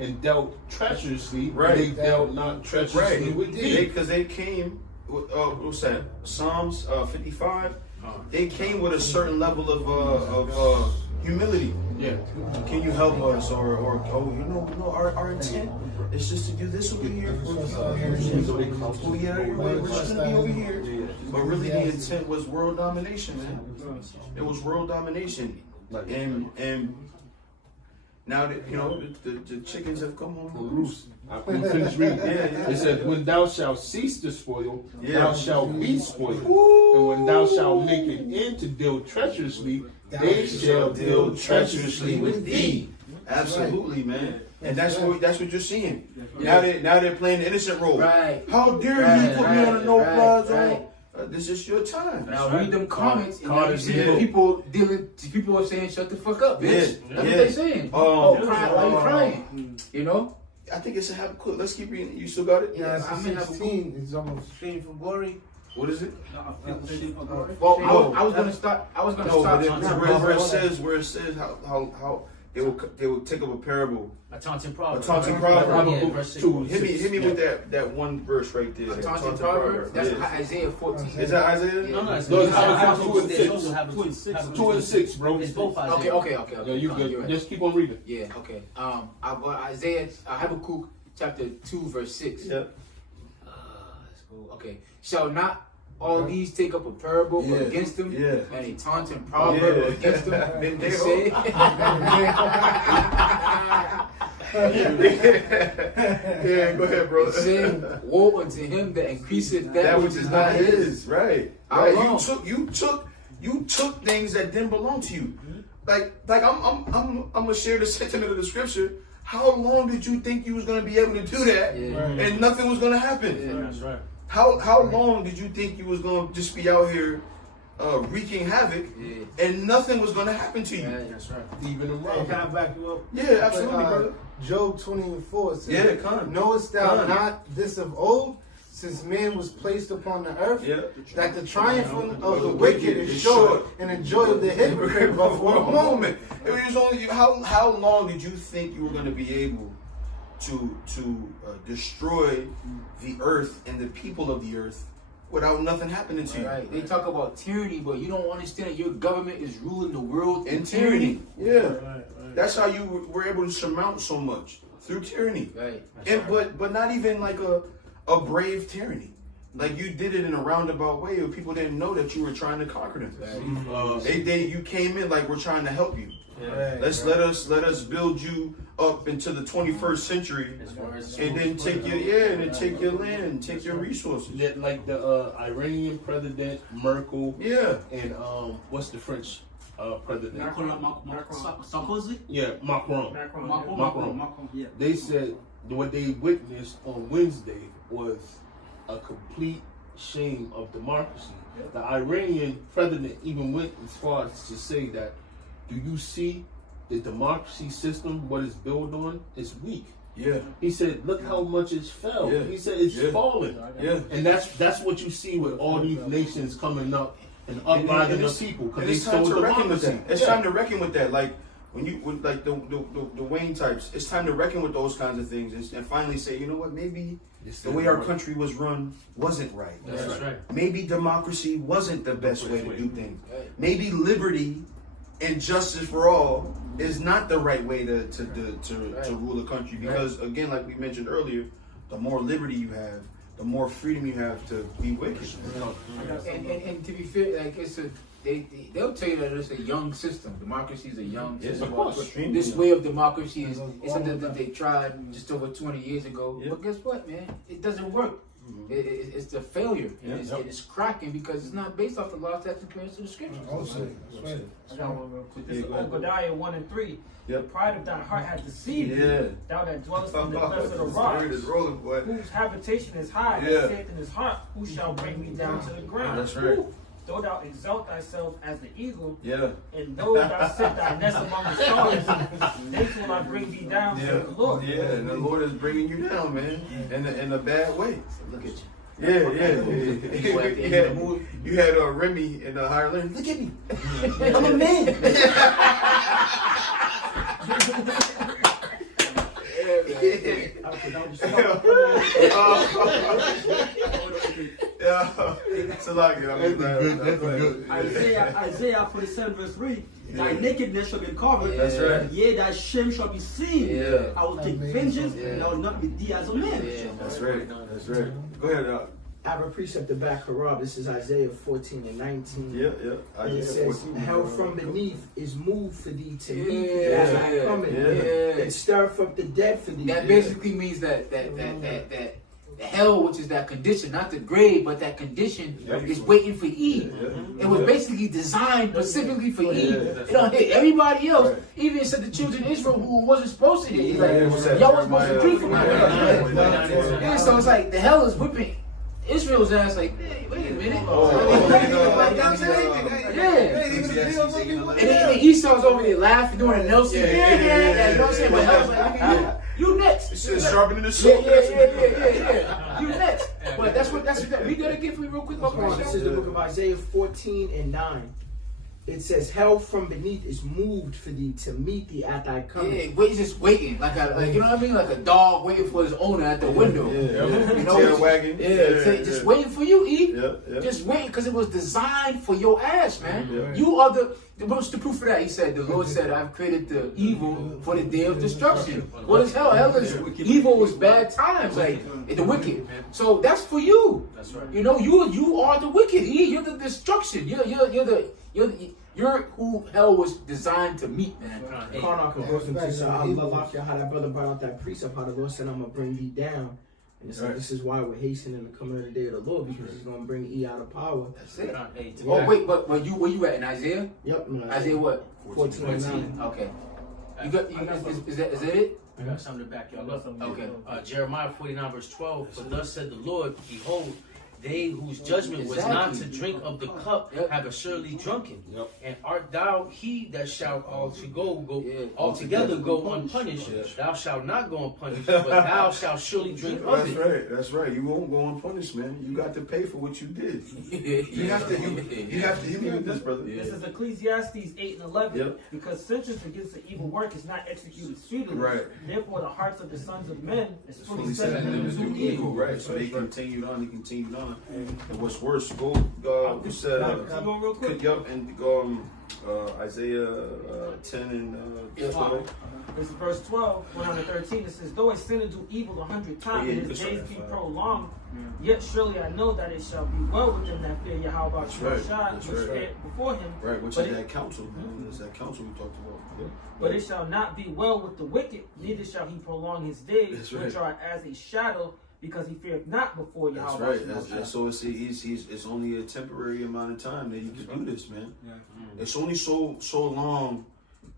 and dealt treacherously, they dealt not treacherously with thee." Because they came, what's that? Psalms 55. They came with a certain level of humility. Yeah. Can you help us? Or our intent is just to do this over here. We're just gonna be over here. But really the intent was world domination, man. It was world domination. And now that the chickens have come home to roost. I'm finished reading. It says, "When thou shalt cease to spoil, thou shalt be spoiled. And when thou shalt make an end to deal treacherously, they shall deal treacherously with thee." Absolutely, man. And that's what you're seeing. Now they're playing the innocent role. Right. How dare you put me on a no-fly zone? This is your time. Now read them comments and now you see people are saying, "Shut the fuck up, bitch." That's what they're saying. Why are you crying? You know? I think it's a Habakkuk. Let's keep reading. You still got it? Yeah, I'm in 16. It's almost shame for glory. What is it? Well, I was gonna start. Where it says how they will take up a parable. A taunting proverb. A taunting proverb. Yeah, verse 6. Hit me with that one verse right there. A taunting proverb. That's Isaiah 14. Is that Isaiah? No, it's Habakkuk 2 and 6, bro. It's both Isaiah. Okay. Yeah, you good. Just keep on reading. Yeah, okay. I'll go Isaiah, Habakkuk chapter 2, verse 6. Yeah. Okay. Shall not all these take up a parable against them, and a taunting proverb against them? They say, go ahead, bro. Say, woe unto him that increaseth that which is not his. Right. You took things that didn't belong to you. Like I'm gonna share the sentiment of the scripture. How long did you think you was gonna be able to do that, and nothing was gonna happen? Yeah, that's right. How long did you think you was gonna just be out here wreaking havoc, and nothing was gonna happen to you? Yeah, that's right. Even the Hey, can I back you up? Yeah, absolutely, brother. Job 20:4 says, come. knowest thou not this of old, since man was placed upon the earth, that the triumph of the wicked is short, and the joy of the hypocrite but for a moment. It was only how long did you think you were going to be able to destroy the earth and the people of the earth without nothing happening to you? Right. They talk about tyranny, but you don't understand that your government is ruling the world in tyranny. Yeah. That's how you were able to surmount so much, through tyranny. Right. But not even like a brave tyranny. Like you did it in a roundabout way, where people didn't know that you were trying to conquer them. You came in like we're trying to help you. Let us build you up into the 21st century, and then take your land, and take your resources. Like the Iranian president Merkel. Yeah. And what's the French president? Sarkozy? Yeah, Macron. Yeah. They said what they witnessed on Wednesday was a complete shame of democracy. The Iranian president even went as far as to say that, do you see the democracy system, what it's built on, is weak. Yeah. He said, look how much it's fell. Yeah. He said it's falling. Yeah. And that's what you see with all these nations coming up and uprising the people, because they stole democracy. It's time to reckon with that. Like when the Wayne types, it's time to reckon with those kinds of things and finally say, you know what, maybe the way our country was run wasn't right. That's right. Maybe democracy wasn't the best way to do things. Maybe liberty and justice for all is not the right way to rule a country, because again, like we mentioned earlier, the more liberty you have, the more freedom you have to be wicked. And to be fair, like they'll tell you that it's a young system. Democracy is a young system. This way of democracy is something that they tried just over 20 years ago. But guess what, man? It doesn't work. It's a failure, and it's cracking because it's not based off the law, statutes, and prayers of the scriptures. Obadiah 1 and 3. The pride of thine heart hath deceived thee. Thou that dwellest in the clefts of the rock, whose habitation is high, that saith in his heart, who shall bring me down to the ground? That's right. Though thou exalt thyself as the eagle, yeah, and though thou set thy nest among the stars, then will I bring thee down to the Lord. Yeah, and the Lord is bringing you down, man, in a bad way. Look at you. Yeah. You had Remy in the higher learning. Look at me. I'm a man. It's a lot good. Isaiah 47 verse 3. Thy nakedness shall be covered. That's right. Yea, thy shame shall be seen. I will take vengeance, and I will not be thee as a man. That's right. That's right. Go ahead, I have a precept to back her up. This is Isaiah 14 and 19. Yeah. And it says, hell from beneath is moved for thee to meet as I am coming, and stir up the dead for thee. That basically means that the hell, which is that condition, not the grave, but that condition is waiting for Eve. It was basically designed specifically for Eve. It don't hit everybody else. Even it said the children of Israel who wasn't supposed to hit. He's like, y'all wasn't supposed to grieve for my hell. So it's like the hell is whipping Israel's ass like, hey, wait a minute. And then Esau's over there laughing, doing a Nelson. You know what I'm saying? But I was like, you next. It's sharpening the sword. Yeah. You next. But that's what that? Read that again for me real quick. This is the book of Isaiah 14:9. It says, hell from beneath is moved for thee to meet thee at thy coming. Yeah, wait, just waiting, like you know what I mean, like a dog waiting for his owner at the window. Yeah. You know, tail wagging. Just waiting for you, E. Yeah. Just waiting, because it was designed for your ass, man. You are what's the proof of that? He said, the Lord said, I've created the evil for the day of destruction. What is hell? Hell is evil is bad times, like the wicked. So that's for you. That's right. You know, you are the wicked. You're the destruction. You're who hell was designed to meet, man. Karnak goes into I love how that brother brought out that precept, how the Lord said, I'm going to bring thee down. And it's like, this is why we're hastening the coming of the day of the Lord, because he's going to bring E out of power. That's it. Oh, wait, but where you at, in Isaiah? Yep. Isaiah what? 14:9. Okay. Is that it? I got something to back y'all up. Okay. Jeremiah 49:12. For thus said the Lord, behold, they whose judgment was not to drink of the cup have assuredly drunken. And art thou he that shall altogether go unpunished? Thou shalt not go unpunished, but thou shalt surely drink of it. That's right. You won't go unpunished, man. You got to pay for what you did. You have to. You read this, brother. This is Ecclesiastes 8:11. Because sentence against the evil work is not executed speedily. Right. Therefore, the hearts of the sons of men is fully set in them to do evil. Right. So they continued on. And what's worse, you said, real quick. And go Isaiah 10 and 12. This is verse 12, 113. It says, though I sin and do evil 100 times, and his days be prolonged, yet surely I know that it shall be well with them that fear Yahweh before him. Right, which is that counsel, man. That's that counsel we talked about. But it shall not be well with the wicked, neither shall he prolong his days, which are as a shadow, because he feared not before Yahweh. That's right. So it's only a temporary amount of time that you can do this, man. It's only so long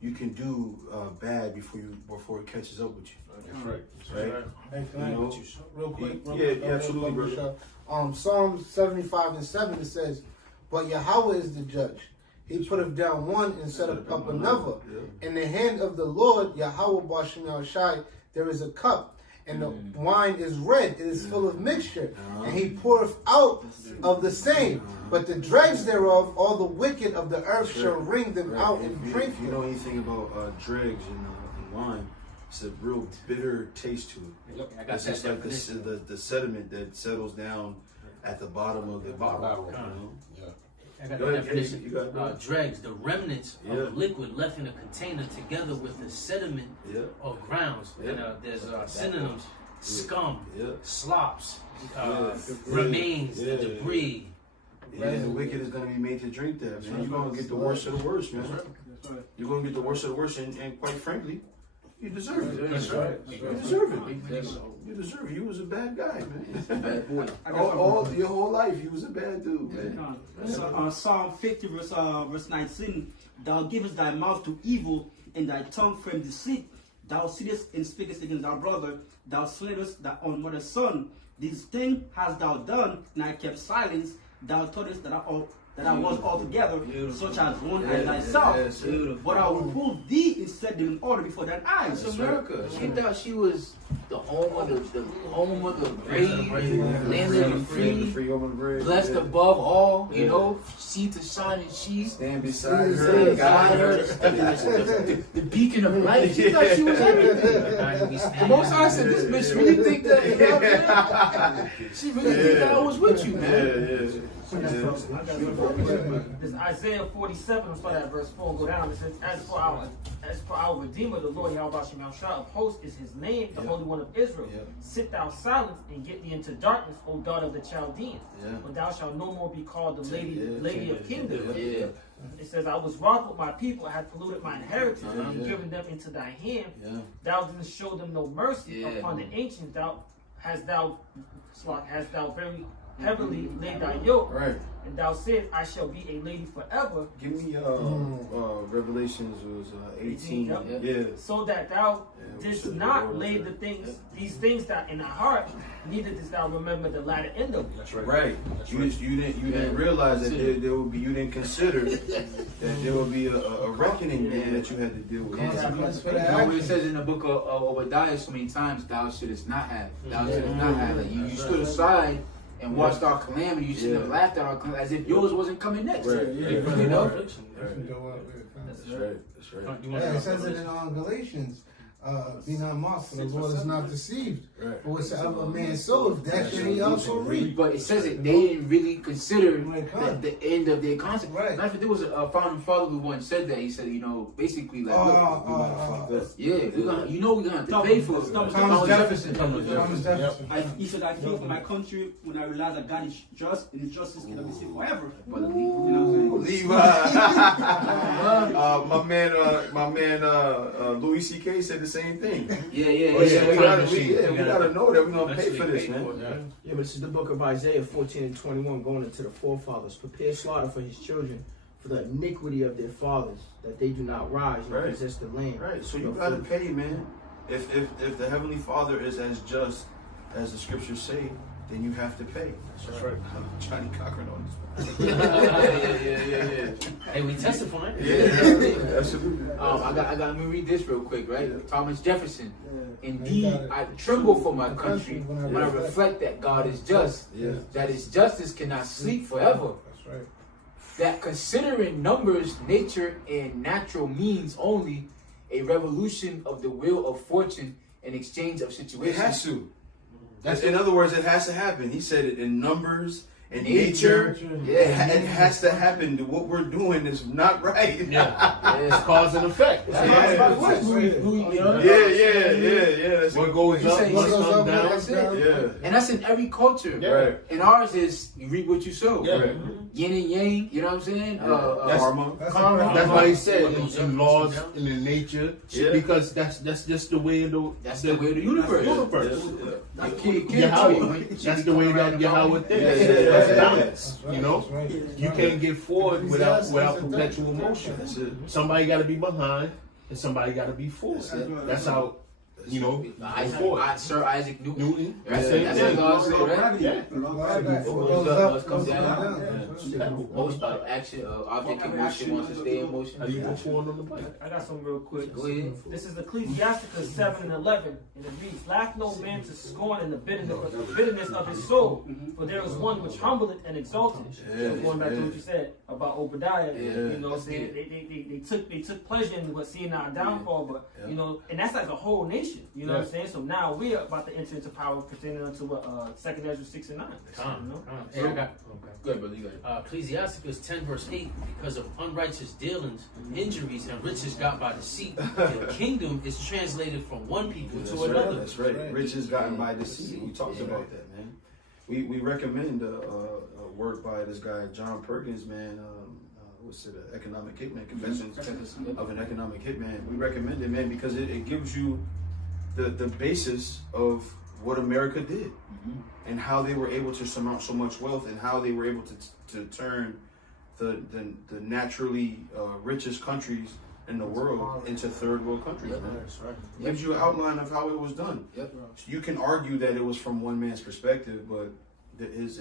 you can do bad before it catches up with you. That's right. Hey, real quick. Yeah, absolutely, brother. Psalm 75:7 it says, but Yahweh is the judge. He putteth down one and set up another. In the hand of the Lord, Yahweh Bashem Shai, there is a cup, and the wine is red, it is full of mixture, and he poureth out of the same. But the dregs thereof, all the wicked of the earth shall wring them out and drink them. You know anything about dregs and wine? It's a real bitter taste to it. It's just like the sediment that settles down at the bottom of the bottle. I got the definition. Dregs, the remnants of the liquid left in a container together with the sediment or grounds. And there's synonyms: scum, slops, remains, the debris. The wicked is going to be made to drink that, man. You're going to get the worst of the worst, man. You're going to get the worst of the worst, and quite frankly, you deserve it. That's right. You deserve it. You deserve it. You was a bad guy, man. Bad boy. All your whole life, you was a bad dude, man. Psalm 50, verse 19. Thou givest thy mouth to evil, and thy tongue frame deceit. Thou sittest and speakest against thy brother. Thou slayest thy own mother's son. This thing hast thou done, and I kept silence. Thou toldest that I was altogether such as one as thyself. But I will prove thee and set them in order before thine eyes. America. She thought she was the home of the brave, land of the free, blessed above all, you know, sea to shining sheets. Stand beside her, guide her, the beacon of light. She thought she was everything. The Most High said, this bitch really think that, she really think that I was with you, man. This Isaiah 47, we'll start at verse 4 and go down. It says, as for our Redeemer, the Lord Yahweh of hosts is his name, the Holy One of Israel. Sit thou silent and get thee into darkness, O daughter of the Chaldeans. But thou shalt no more be called the lady of kingdoms. It says, I was wroth with my people, I had polluted my inheritance, and given them into thy hand. Thou didst show them no mercy upon the ancients. Thou hast very heavily laid thy yoke, and thou said, I shall be a lady forever. Give me Revelations was 18. So that thou didst not lay these things that in thy heart, neither didst thou remember the latter end of it. That's right. You didn't realize that there would be. You didn't consider that there would be a reckoning that you had to deal with. It says in the book of Obadiah so many times, thou shouldest not have. Thou shouldest not have. You stood aside and watched our calamity. You should have laughed at our calamity as if yours wasn't coming next. Right. You know? That's right. That's right. Yeah, it says it in Galatians. Be not mocked, for the Lord is not deceived. For whatsoever a man soweth, that shall he also reap. But it says it, they didn't really consider the end of their concept. Right. Matter of fact, there was a founding father who once said that. He said, you know, basically like, look, we're gonna have to pay for it. Thomas Jefferson. He said, I feel for my country when I realize that God is just and his justice cannot be saved forever. But Levi. my man, Louis C.K. said the same thing. Yeah. We gotta know that we're gonna pay for this, man. Yeah, but this is the book of Isaiah 14 and 21, going into the forefathers. Prepare slaughter for his children, for the iniquity of their fathers, that they do not rise and possess the land. Right. So you gotta pay, man. If the Heavenly Father is as just as the scriptures say, then you have to pay. That's right. Johnny Cochran on this. Yeah. Hey, we testifying. Yeah, absolutely. Let me read this real quick, right? Yeah. Thomas Jefferson. Indeed, I tremble for my country when I reflect that God is just, that his justice cannot sleep forever. That's right. That considering numbers, nature, and natural means only, a revolution of the wheel of fortune in exchange of situations. It has to. In other words, it has to happen. He said it in numbers and nature. Yeah, it has to happen. What we're doing is not right. It's cause and effect. Yeah. What goes up must come down. That's it. Yeah. And that's in every culture. Yeah. Right. And ours is you reap what you sow. Yeah. Right. Yin and yang, you know what I'm saying? Karma. That's why he said in laws and in nature, because that's just the way of the way of the universe. That's the way that Yahweh thinks. That's balance. You know, you can't get forward without perpetual motion. Somebody got to be behind, and somebody got to be forward. That's how. You know, Sir Isaac Newton. That's it. it. That's what God said, right? Yeah. Most comes down. Most action, object in motion wants to stay in motion. How you perform on the bike? I got some real quick. Go ahead. This is Ecclesiasticus 7 and 11, and it reads, "Laugh no man to scorn in the bitterness of his soul, for there is one which humbleth and exalteth." So going back to what you said about Obadiah, you know, saying they took pleasure in what seeing our downfall, but you know, and that's like a whole nation. You know what I'm saying? So now we're about to enter into power pertaining unto what 2 Ezra 6 and 9. Hey, I got Good, brother. You got it. Ecclesiasticus 10 verse 8, because of unrighteous dealings, injuries, and riches got by deceit, the kingdom is translated from one people to another. That's right. Riches gotten by deceit. We talked about that, man. We recommend a work by this guy John Perkins, man. What's it? Economic Hitman, Confessions of an Economic Hitman. We recommend it, man, because it gives you the basis of what America did and how they were able to surmount so much wealth and how they were able to turn the naturally richest countries in the world into third world countries. Man. That's right. It gives you an outline of how it was done. Yep. So you can argue that it was from one man's perspective, but his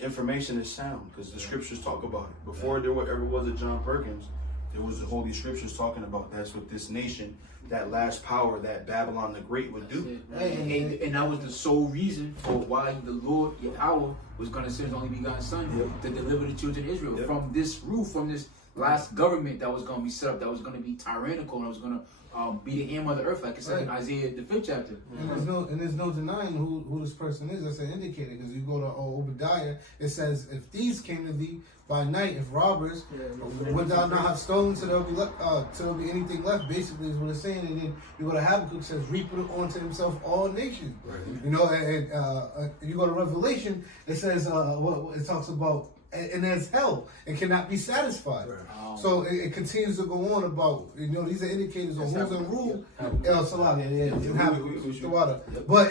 information is sound because the scriptures talk about it. Before there ever was a John Perkins, there was the Holy Scriptures talking about that's what this nation, that last power that Babylon the Great would do. And that was the sole reason for why the Lord Yahweh was going to send his only begotten Son to deliver the children of Israel from this rule, from this last government that was going to be set up, that was going to be tyrannical, and was going to be the aim of the earth, like it said in Isaiah the 5th chapter. And there's no denying who this person is. That's an indicator, because you go to Obadiah, it says, "If thieves came to thee by night, if robbers, would thou not have stolen till there'll be anything left?" Basically, is what it's saying. And then you go to Habakkuk, it says, "Reap unto himself all nations." Right. You know, and you go to Revelation, it says, it talks about, and there's hell, and cannot be satisfied. Right. So it continues to go on about, you know, these are indicators of who's in rule. But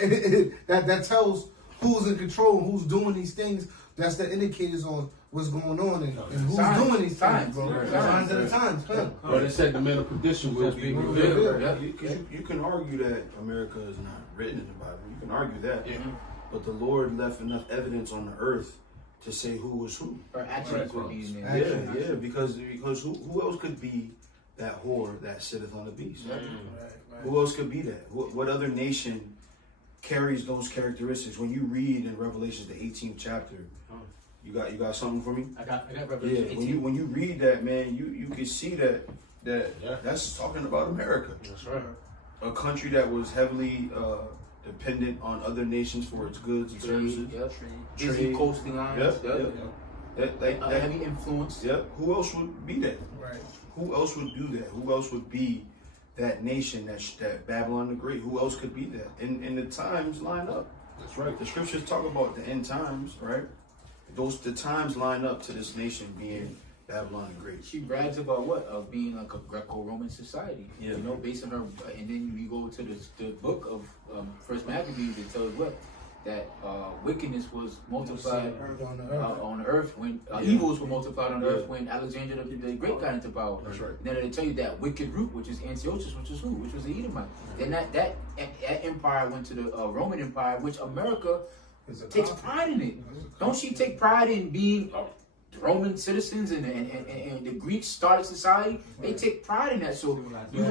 that tells who's in control and who's doing these things. That's the indicators on what's going on and who's doing these things, bro. Signs of the times. But it said the men of perdition will be revealed. You can argue that America is not written in the Bible. You can argue that. Yeah. But the Lord left enough evidence on the earth to say who was who. Or actions would be in there. Because who else could be that whore that sitteth on the beast? Right? Who else could be that? What other nation carries those characteristics. When you read in Revelation the 18th chapter, you got something for me? I got Revelation 18. When you read that, man, you can see that's talking about America. That's right. A country that was heavily dependent on other nations for its goods and services. Trade, coasting lines. Heavy influence. Yep. Who else would be that? Right. Who else would do that? Who else would be that nation, that Babylon the Great? Who else could be that? And the times line up. That's right. The scriptures talk about the end times, right? The times line up to this nation being Babylon the Great. She brags about what? Of being like a Greco-Roman society. Yeah. You know, based on her, and then you go to the book of First Maccabees, it tells what? That wickedness was multiplied on the earth when evils were multiplied on the earth when Alexander the Great got into power. That's right. And then they tell you that wicked root, which is Antiochus, which is who? Which was the Edomite. Then that empire went to the Roman Empire, which America takes pride in it. Don't she take pride in being Roman citizens and the Greeks started society? They take pride in that. So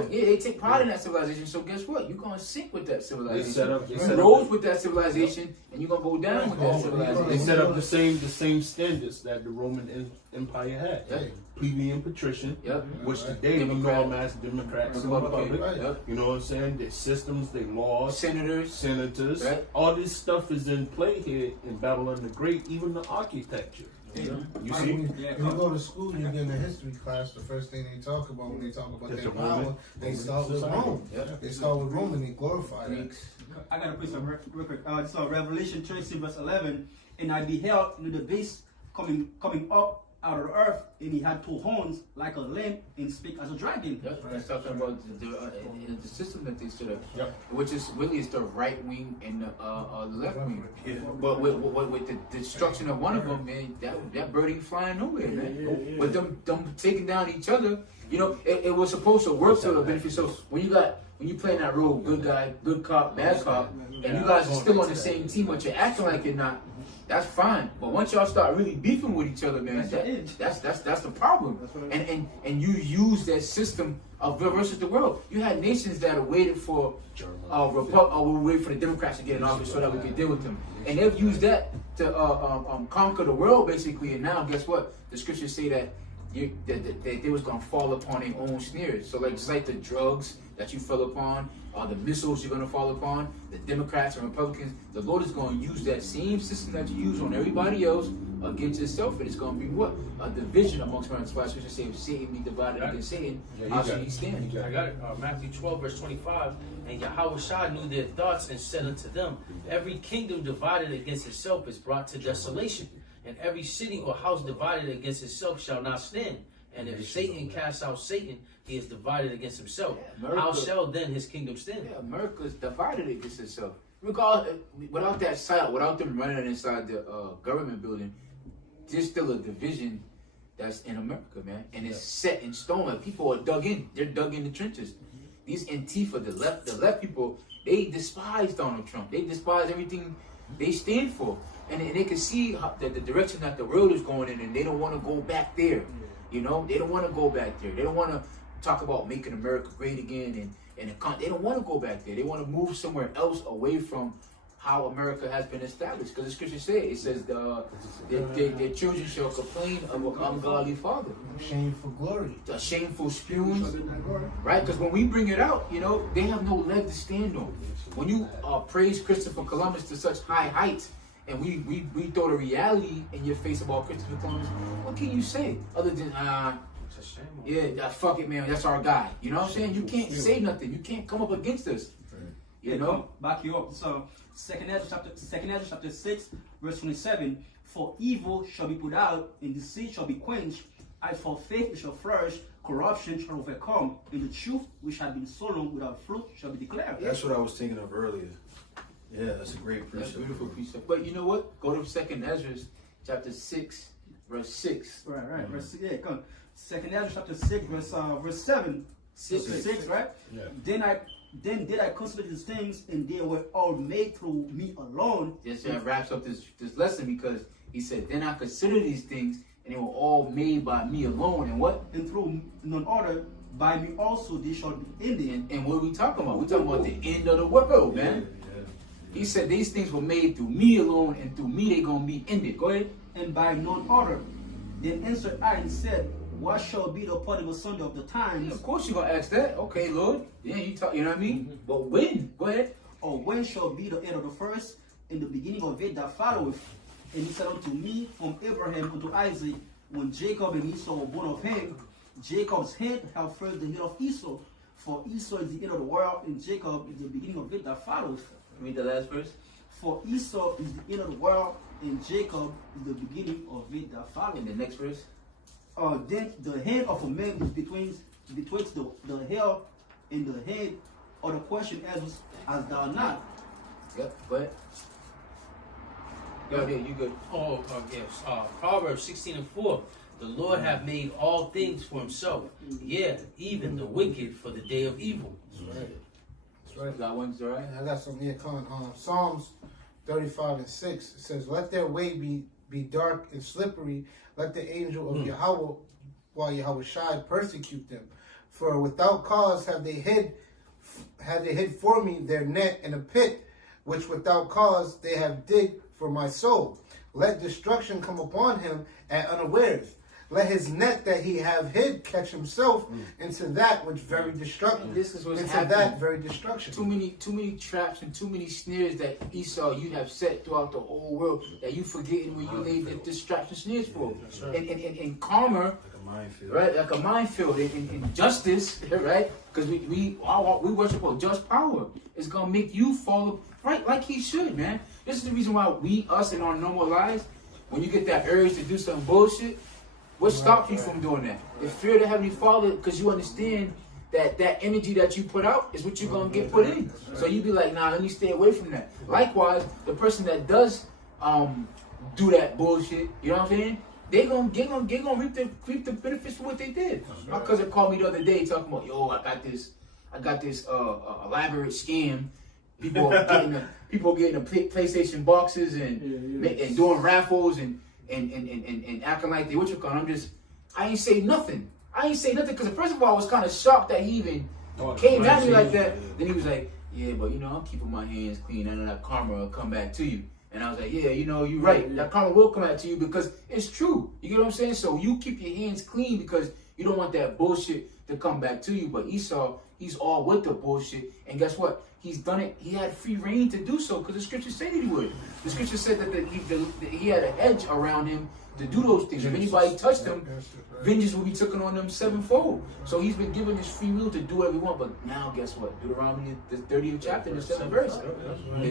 they take pride in that civilization. So guess what? You're gonna sink with that civilization. You rose with that civilization, and you're gonna go down with that civilization. They set up the same standards that the Roman Empire had. Yep. Plebeian patrician, which today we know them as Democrats and Republic. You know what I'm saying? Their systems, their laws, senators. Right. All this stuff is in play here in Babylon the Great. Even the architecture. You see? When you go to school, you get in a history class, the first thing they talk about when they talk about their power, they start with Rome. They start with Rome and they glorify that. I got to put some record. This is Revelation 13 verse 11. And I beheld the beast coming up out of the earth, and he had two horns like a lamb and speak as a dragon. That's talking about the system that they set up, which is really is the right wing and the left wing. But with the destruction of one of them, man, that bird ain't flying nowhere, man. With them taking down each other, you know, it was supposed to work to the benefit. So when you play in that role, good guy, good cop, bad cop, and you guys are still on the same team, but you're acting like you're not. That's fine, but once y'all start really beefing with each other, man, that's the problem. And you use that system of versus the world. You had nations that waited for wait for the Democrats to get in office so that we could deal with them, and they've used that to conquer the world basically. And now, guess what? The scriptures say that they was gonna fall upon their own snares. So like just like the drugs that you fell upon, the missiles you're gonna fall upon, the Democrats and Republicans, the Lord is gonna use that same system that you use on everybody else against yourself, and it's gonna be what? A division amongst man. That's why scripture say if Satan be divided against Satan, how shall he stand? I got it. Matthew 12 verse 25. And Yahweh knew their thoughts and said unto them, every kingdom divided against itself is brought to desolation, and every city or house divided against itself shall not stand. And if Satan casts out Satan, he is divided against himself. How shall then his kingdom stand? Yeah, America is divided against itself. Without that site, without them running inside the government building, there's still a division that's in America, man. And it's set in stone. Like people are dug in. They're dug in the trenches. These Antifa, the left people, they despise Donald Trump. They despise everything they stand for. And they can see the direction that the world is going in, and they don't want to go back there. You know, they don't want to go back there. They don't want to talk about making America great again, and they don't want to go back there. They want to move somewhere else away from how America has been established. Because the scripture says their children shall complain of an ungodly father. Shameful glory. A shameful spewing. Right? Because when we bring it out, you know, they have no leg to stand on. When you praise Christopher Columbus to such high heights, and we throw the reality in your face about Christopher Columbus, what can you say other than fuck it, man, that's our guy. You know what I'm saying? You can't say nothing. You can't come up against us. You know? Back you up. So Second Ezra chapter 6, verse 27. For evil shall be put out, and deceit shall be quenched, and for faith it shall flourish, corruption shall overcome, and the truth which had been sown without fruit shall be declared. That's what I was thinking of earlier. Yeah, that's a great precept. That's a beautiful precept. But you know what? Go to Second Ezra chapter 6, verse 6. Right. Mm-hmm. Verse 6. Yeah, come. Second Ezra chapter 6, verse 7. 6, right? Yeah. Then did I consider these things, and they were all made through me alone. This wraps up this lesson, because he said, then I consider these things, and they were all made by me alone. And what? And through none other, by me also they shall be ended. And what are we talking about? We're talking about the end of the world, man. He said these things were made through me alone, and through me they gonna be ended. Go ahead. And by none other. Then answered I and said, what shall be the part of the Sunday of the times? Yeah, of course you're gonna ask that. Okay, Lord. Yeah, you talk. You know what I mean? But when? Go ahead. Or when shall be the end of the first, in the beginning of it that followeth? And he said unto me, from Abraham unto Isaac, when Jacob and Esau were born of him, Jacob's head have first the head of Esau. For Esau is the end of the world, and Jacob is the beginning of it that followeth. Read the last verse. For Esau is the end of the world, and Jacob is the beginning of it that followeth. In the next verse. Then the head of a man is betwixt the hair and the head, or the question as thou not. Yep, go ahead. Go ahead, you good. Oh, yes. Proverbs 16:4. The Lord hath made all things for himself. Yeah, even the wicked for the day of evil. That's right. That's right. Got one, all right? I got some here coming. Psalms 35:6. It says, let their way be dark and slippery. Let the angel of Yahweh, while Yahweh Shai, persecute them. For without cause have they hid for me their net in a pit, which without cause they have dig for my soul. Let destruction come upon him at unawares. Let his net that he have hid catch himself into that which very destruction. This is what's into happening. that very destruction. Too many traps and too many snares that Esau you have set throughout the whole world that you forgetting where you laid the traps and snares for. And karma, right? Like a minefield. In justice, right? Because we worship a just power. It's gonna make you fall right like he should, man. This is the reason why us in our normal lives, when you get that urge to do some bullshit, what stops you from doing that? The fear of the Heavenly Father, because you understand that energy that you put out is what you're going to get put in. So you be like, nah, let me stay away from that. Likewise, the person that does do that bullshit, you know what I'm saying? They're gonna reap the benefits for what they did. My cousin called me the other day talking about, yo, I got this elaborate scam. People getting the PlayStation boxes and doing raffles and acting like they I ain't say nothing. Because first of all, I was kind of shocked that he even came at me like that. Then he was like, yeah, but I'm keeping my hands clean. I know that karma will come back to you. And I was like, yeah, you're right. That karma will come back to you because it's true. You get what I'm saying? So you keep your hands clean because you don't want that bullshit to come back to you. But Esau, he's all with the bullshit. And guess what? He's done it. He had free reign to do so because the scripture said he would. The scripture said that he had a hedge around him to do those things. If anybody touched him, vengeance will be taken on them sevenfold. So he's been given his free will to do whatever he wants. But now, guess what? Deuteronomy, the 30th chapter, the 7th verse.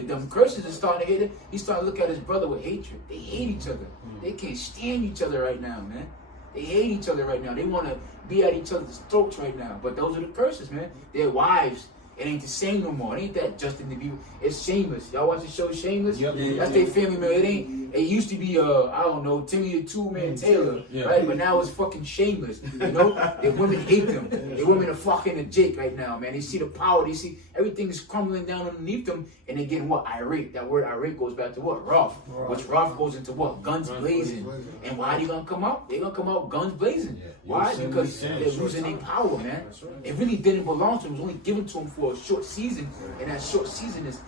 Them curses are starting to hit him. He's starting to look at his brother with hatred. They hate each other. They can't stand each other right now, man. They hate each other right now. They want to be at each other's throats right now. But those are the curses, man. Their wives. It ain't the same no more. It ain't that Justin to be. It's Shameless. Y'all watch the show Shameless? Yep. That's their family, man. It used to be I don't know, Timmy the Two-Man Taylor, right? But now it's fucking Shameless. The women hate them. The women are fucking a Jake right now, man. They see the power. They see everything is crumbling down underneath them, and they getting what? Irate. That word irate goes back to what? Wrath. Which wrath goes into what? Guns blazing. And why are they gonna come out? They're gonna come out guns blazing. Why? Because they're losing their power, man. It really didn't belong to them. It was only given to them for a short season, and that short season is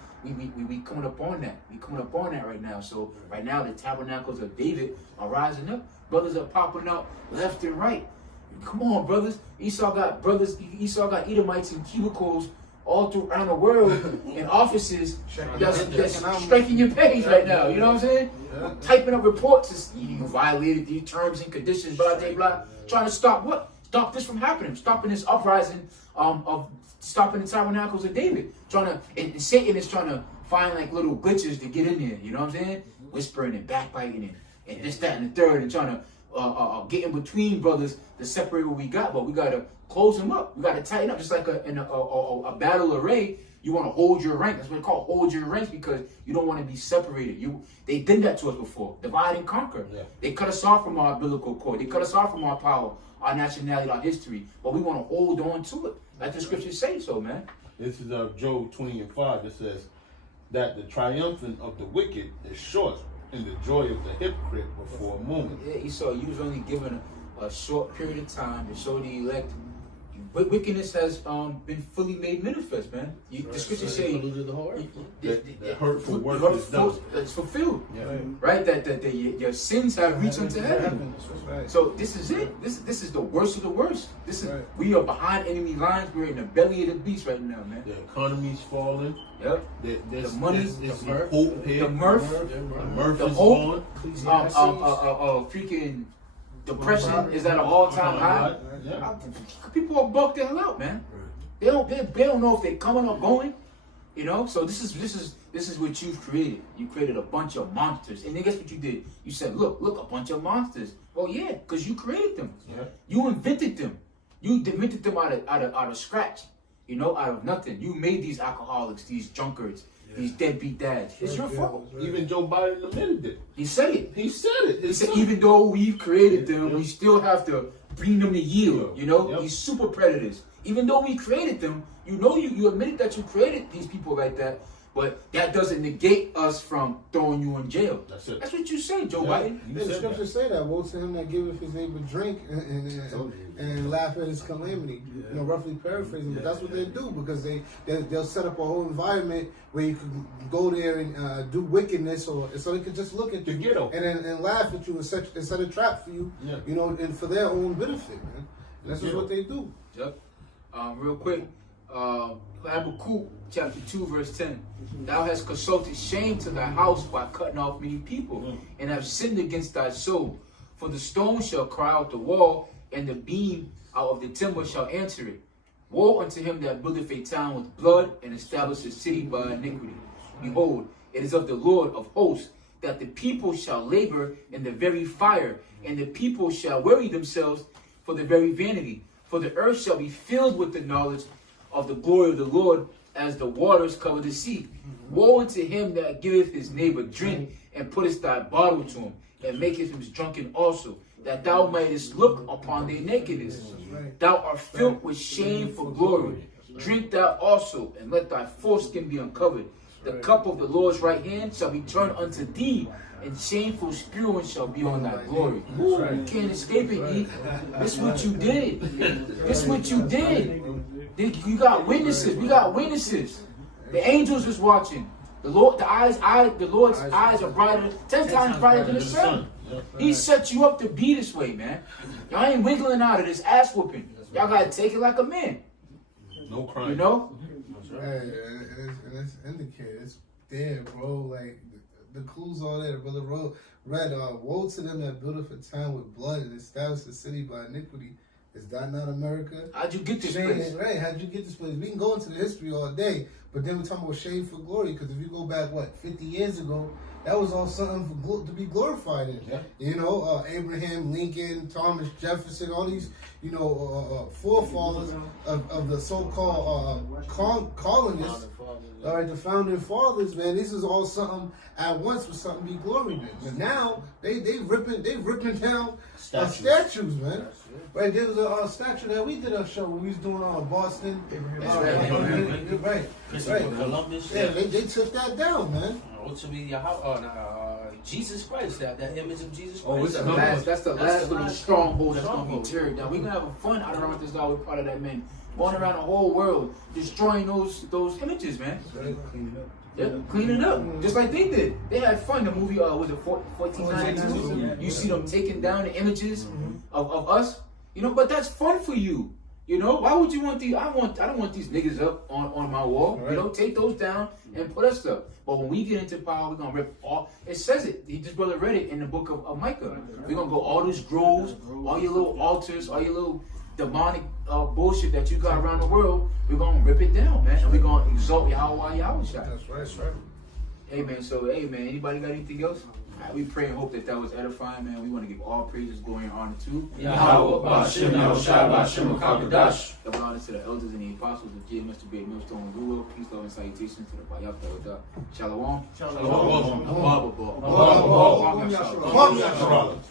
we coming up on that. We coming up on that right now. So right now the tabernacles of David are rising up. Brothers are popping out left and right. Come on, brothers. Esau got Edomites in cubicles all around the world in offices that's striking your page right now. You know what I'm saying? Typing up reports. You violated these terms and conditions, blah, blah, blah. Trying to stop what? Stop this from happening. Stopping this uprising of stopping the tabernacles of David. And Satan is trying to find like little glitches to get in there. You know what I'm saying? Whispering and backbiting and this, that, and the third, and trying to get in between brothers to separate what we got. But we got to close them up. We got to tighten up. Just like in a battle array, you want to hold your rank. That's what it's called, hold your ranks, because you don't want to be separated. They did that to us before. Divide and conquer. Yeah. They cut us off from our umbilical cord. They cut us off from our power, our nationality, our history. But we want to hold on to it. Like the scriptures say so, man. This is Job 20:5. It says that the triumphant of the wicked is short, and the joy of the hypocrite but for a moment. Yeah, Esau, you was only given a short period of time to show the elect. You wickedness has been fully made manifest, man. The scriptures say the hurtful work is done. It's fulfilled, right? That your sins have reached unto heaven. So this is it. This is the worst of the worst. This is we are behind enemy lines. We're in the belly of the beast right now, man. The economy's falling. Yep. The money, the hope here. The mirth, the is hope. Gone. Freaking depression is at an all-time high. Yeah. People are bugged the hell out, man. They don't know if they're coming or going. You know, so this is what you've created. You created a bunch of monsters, and then guess what you did? You said, look, a bunch of monsters. Well, yeah, because you created them. Yeah. You invented them. You invented them out of scratch. You know, out of nothing. You made these alcoholics, these drunkards, these deadbeat dads. It's your fault. Even Joe Biden admitted it. He said it. He said it. He said even though we've created them, we still have to bring them to yield. You know, these super predators. Even though we created them, you know, you admitted that you created these people like that, but that doesn't negate us from throwing you in jail. That's it. That's what you say, Joe Biden. The scriptures say that. Woe to him that giveth his neighbor drink and laugh at his calamity. You know, roughly paraphrasing, but that's what they do because they'll set up a whole environment where you can go there and do wickedness, or so they can just look at you and laugh at you and set a trap for you. Yeah. You know, and for their own benefit, man. And that's just what they do. Yep. Real quick, Habakkuk chapter 2 verse 10. Thou hast consulted shame to thy house by cutting off many people, and have sinned against thy soul. For the stone shall cry out the wall, and the beam out of the timber shall answer it. Woe unto him that buildeth a town with blood, and establisheth a city by iniquity. Behold, it is of the Lord of hosts, that the people shall labor in the very fire, and the people shall weary themselves for the very vanity. For the earth shall be filled with the knowledge of the glory of the Lord, as the waters cover the sea. Woe unto him that giveth his neighbor drink, and putteth thy bottle to him, and maketh him drunken also, that thou mightest look upon their nakedness. Thou art filled with shame for glory. Drink thou also, and let thy foreskin be uncovered. The cup of the Lord's right hand shall be turned unto thee, and shameful spewing shall be on thy glory. Ooh, you can't escape it, E. This is what you did. This is what you did. You got witnesses. We got witnesses. The angels is watching. The Lord's eyes are brighter, 10 times brighter than the sun. He set you up to be this way, man. Y'all ain't wiggling out of this ass whooping. Y'all gotta take it like a man. No crime. You know? Right, and it's indicated. It's there, bro. Like the clues all there. Brother read, woe to them that buildeth a town with blood and establish a city by iniquity. Is that not America? How'd you get this place? Right, how'd you get this place? We can go into the history all day, but then we're talking about shame for glory, because if you go back, 50 years ago, that was all something to be glorified in. Yeah. You know, Abraham Lincoln, Thomas Jefferson, all these, forefathers of the so-called colonists. All right, the founding fathers, man, this is all something at once was something to be gloried in. But now they ripping down statues, man. Right, there was a statue that we did a show when we was doing Boston. Right. Columbus. Yeah, they took that down, man. Ultimately, Jesus Christ, that image of Jesus Christ. Oh, that's the last little stronghold that's gonna be teared down. We're gonna have fun out around this guy. We're part of that, man. Going around the whole world, destroying those images, man. Clean it up. Yeah, clean it up. Just like they did. They had fun. The movie was it 1492? You see them taking down the images of us. You know, but that's fun for you. You know, why would you want these? I don't want these niggas up on my wall. Right. You know, take those down and put us up. But when we get into power, we're gonna rip all. It says it. He just brother read it in the book of Micah. We're gonna go all those groves, all your little altars, all your little demonic bullshit that you got around the world. We're gonna rip it down, man. And we're gonna exalt Yahweh Yahushua. That's right. That's right. Hey man, so anybody got anything else? We pray and hope that was edifying, man. We want to give all praises, glory, and honor to Yahweh, Ba'ashem, Yahushua, Ba'ashem, Makabadash. Double honor to the elders and the apostles of J. Mr. Big Millstone and Guru. Peace, love, and salutations to the Bayat Dawadah. Shalom. Shalom. Shalom.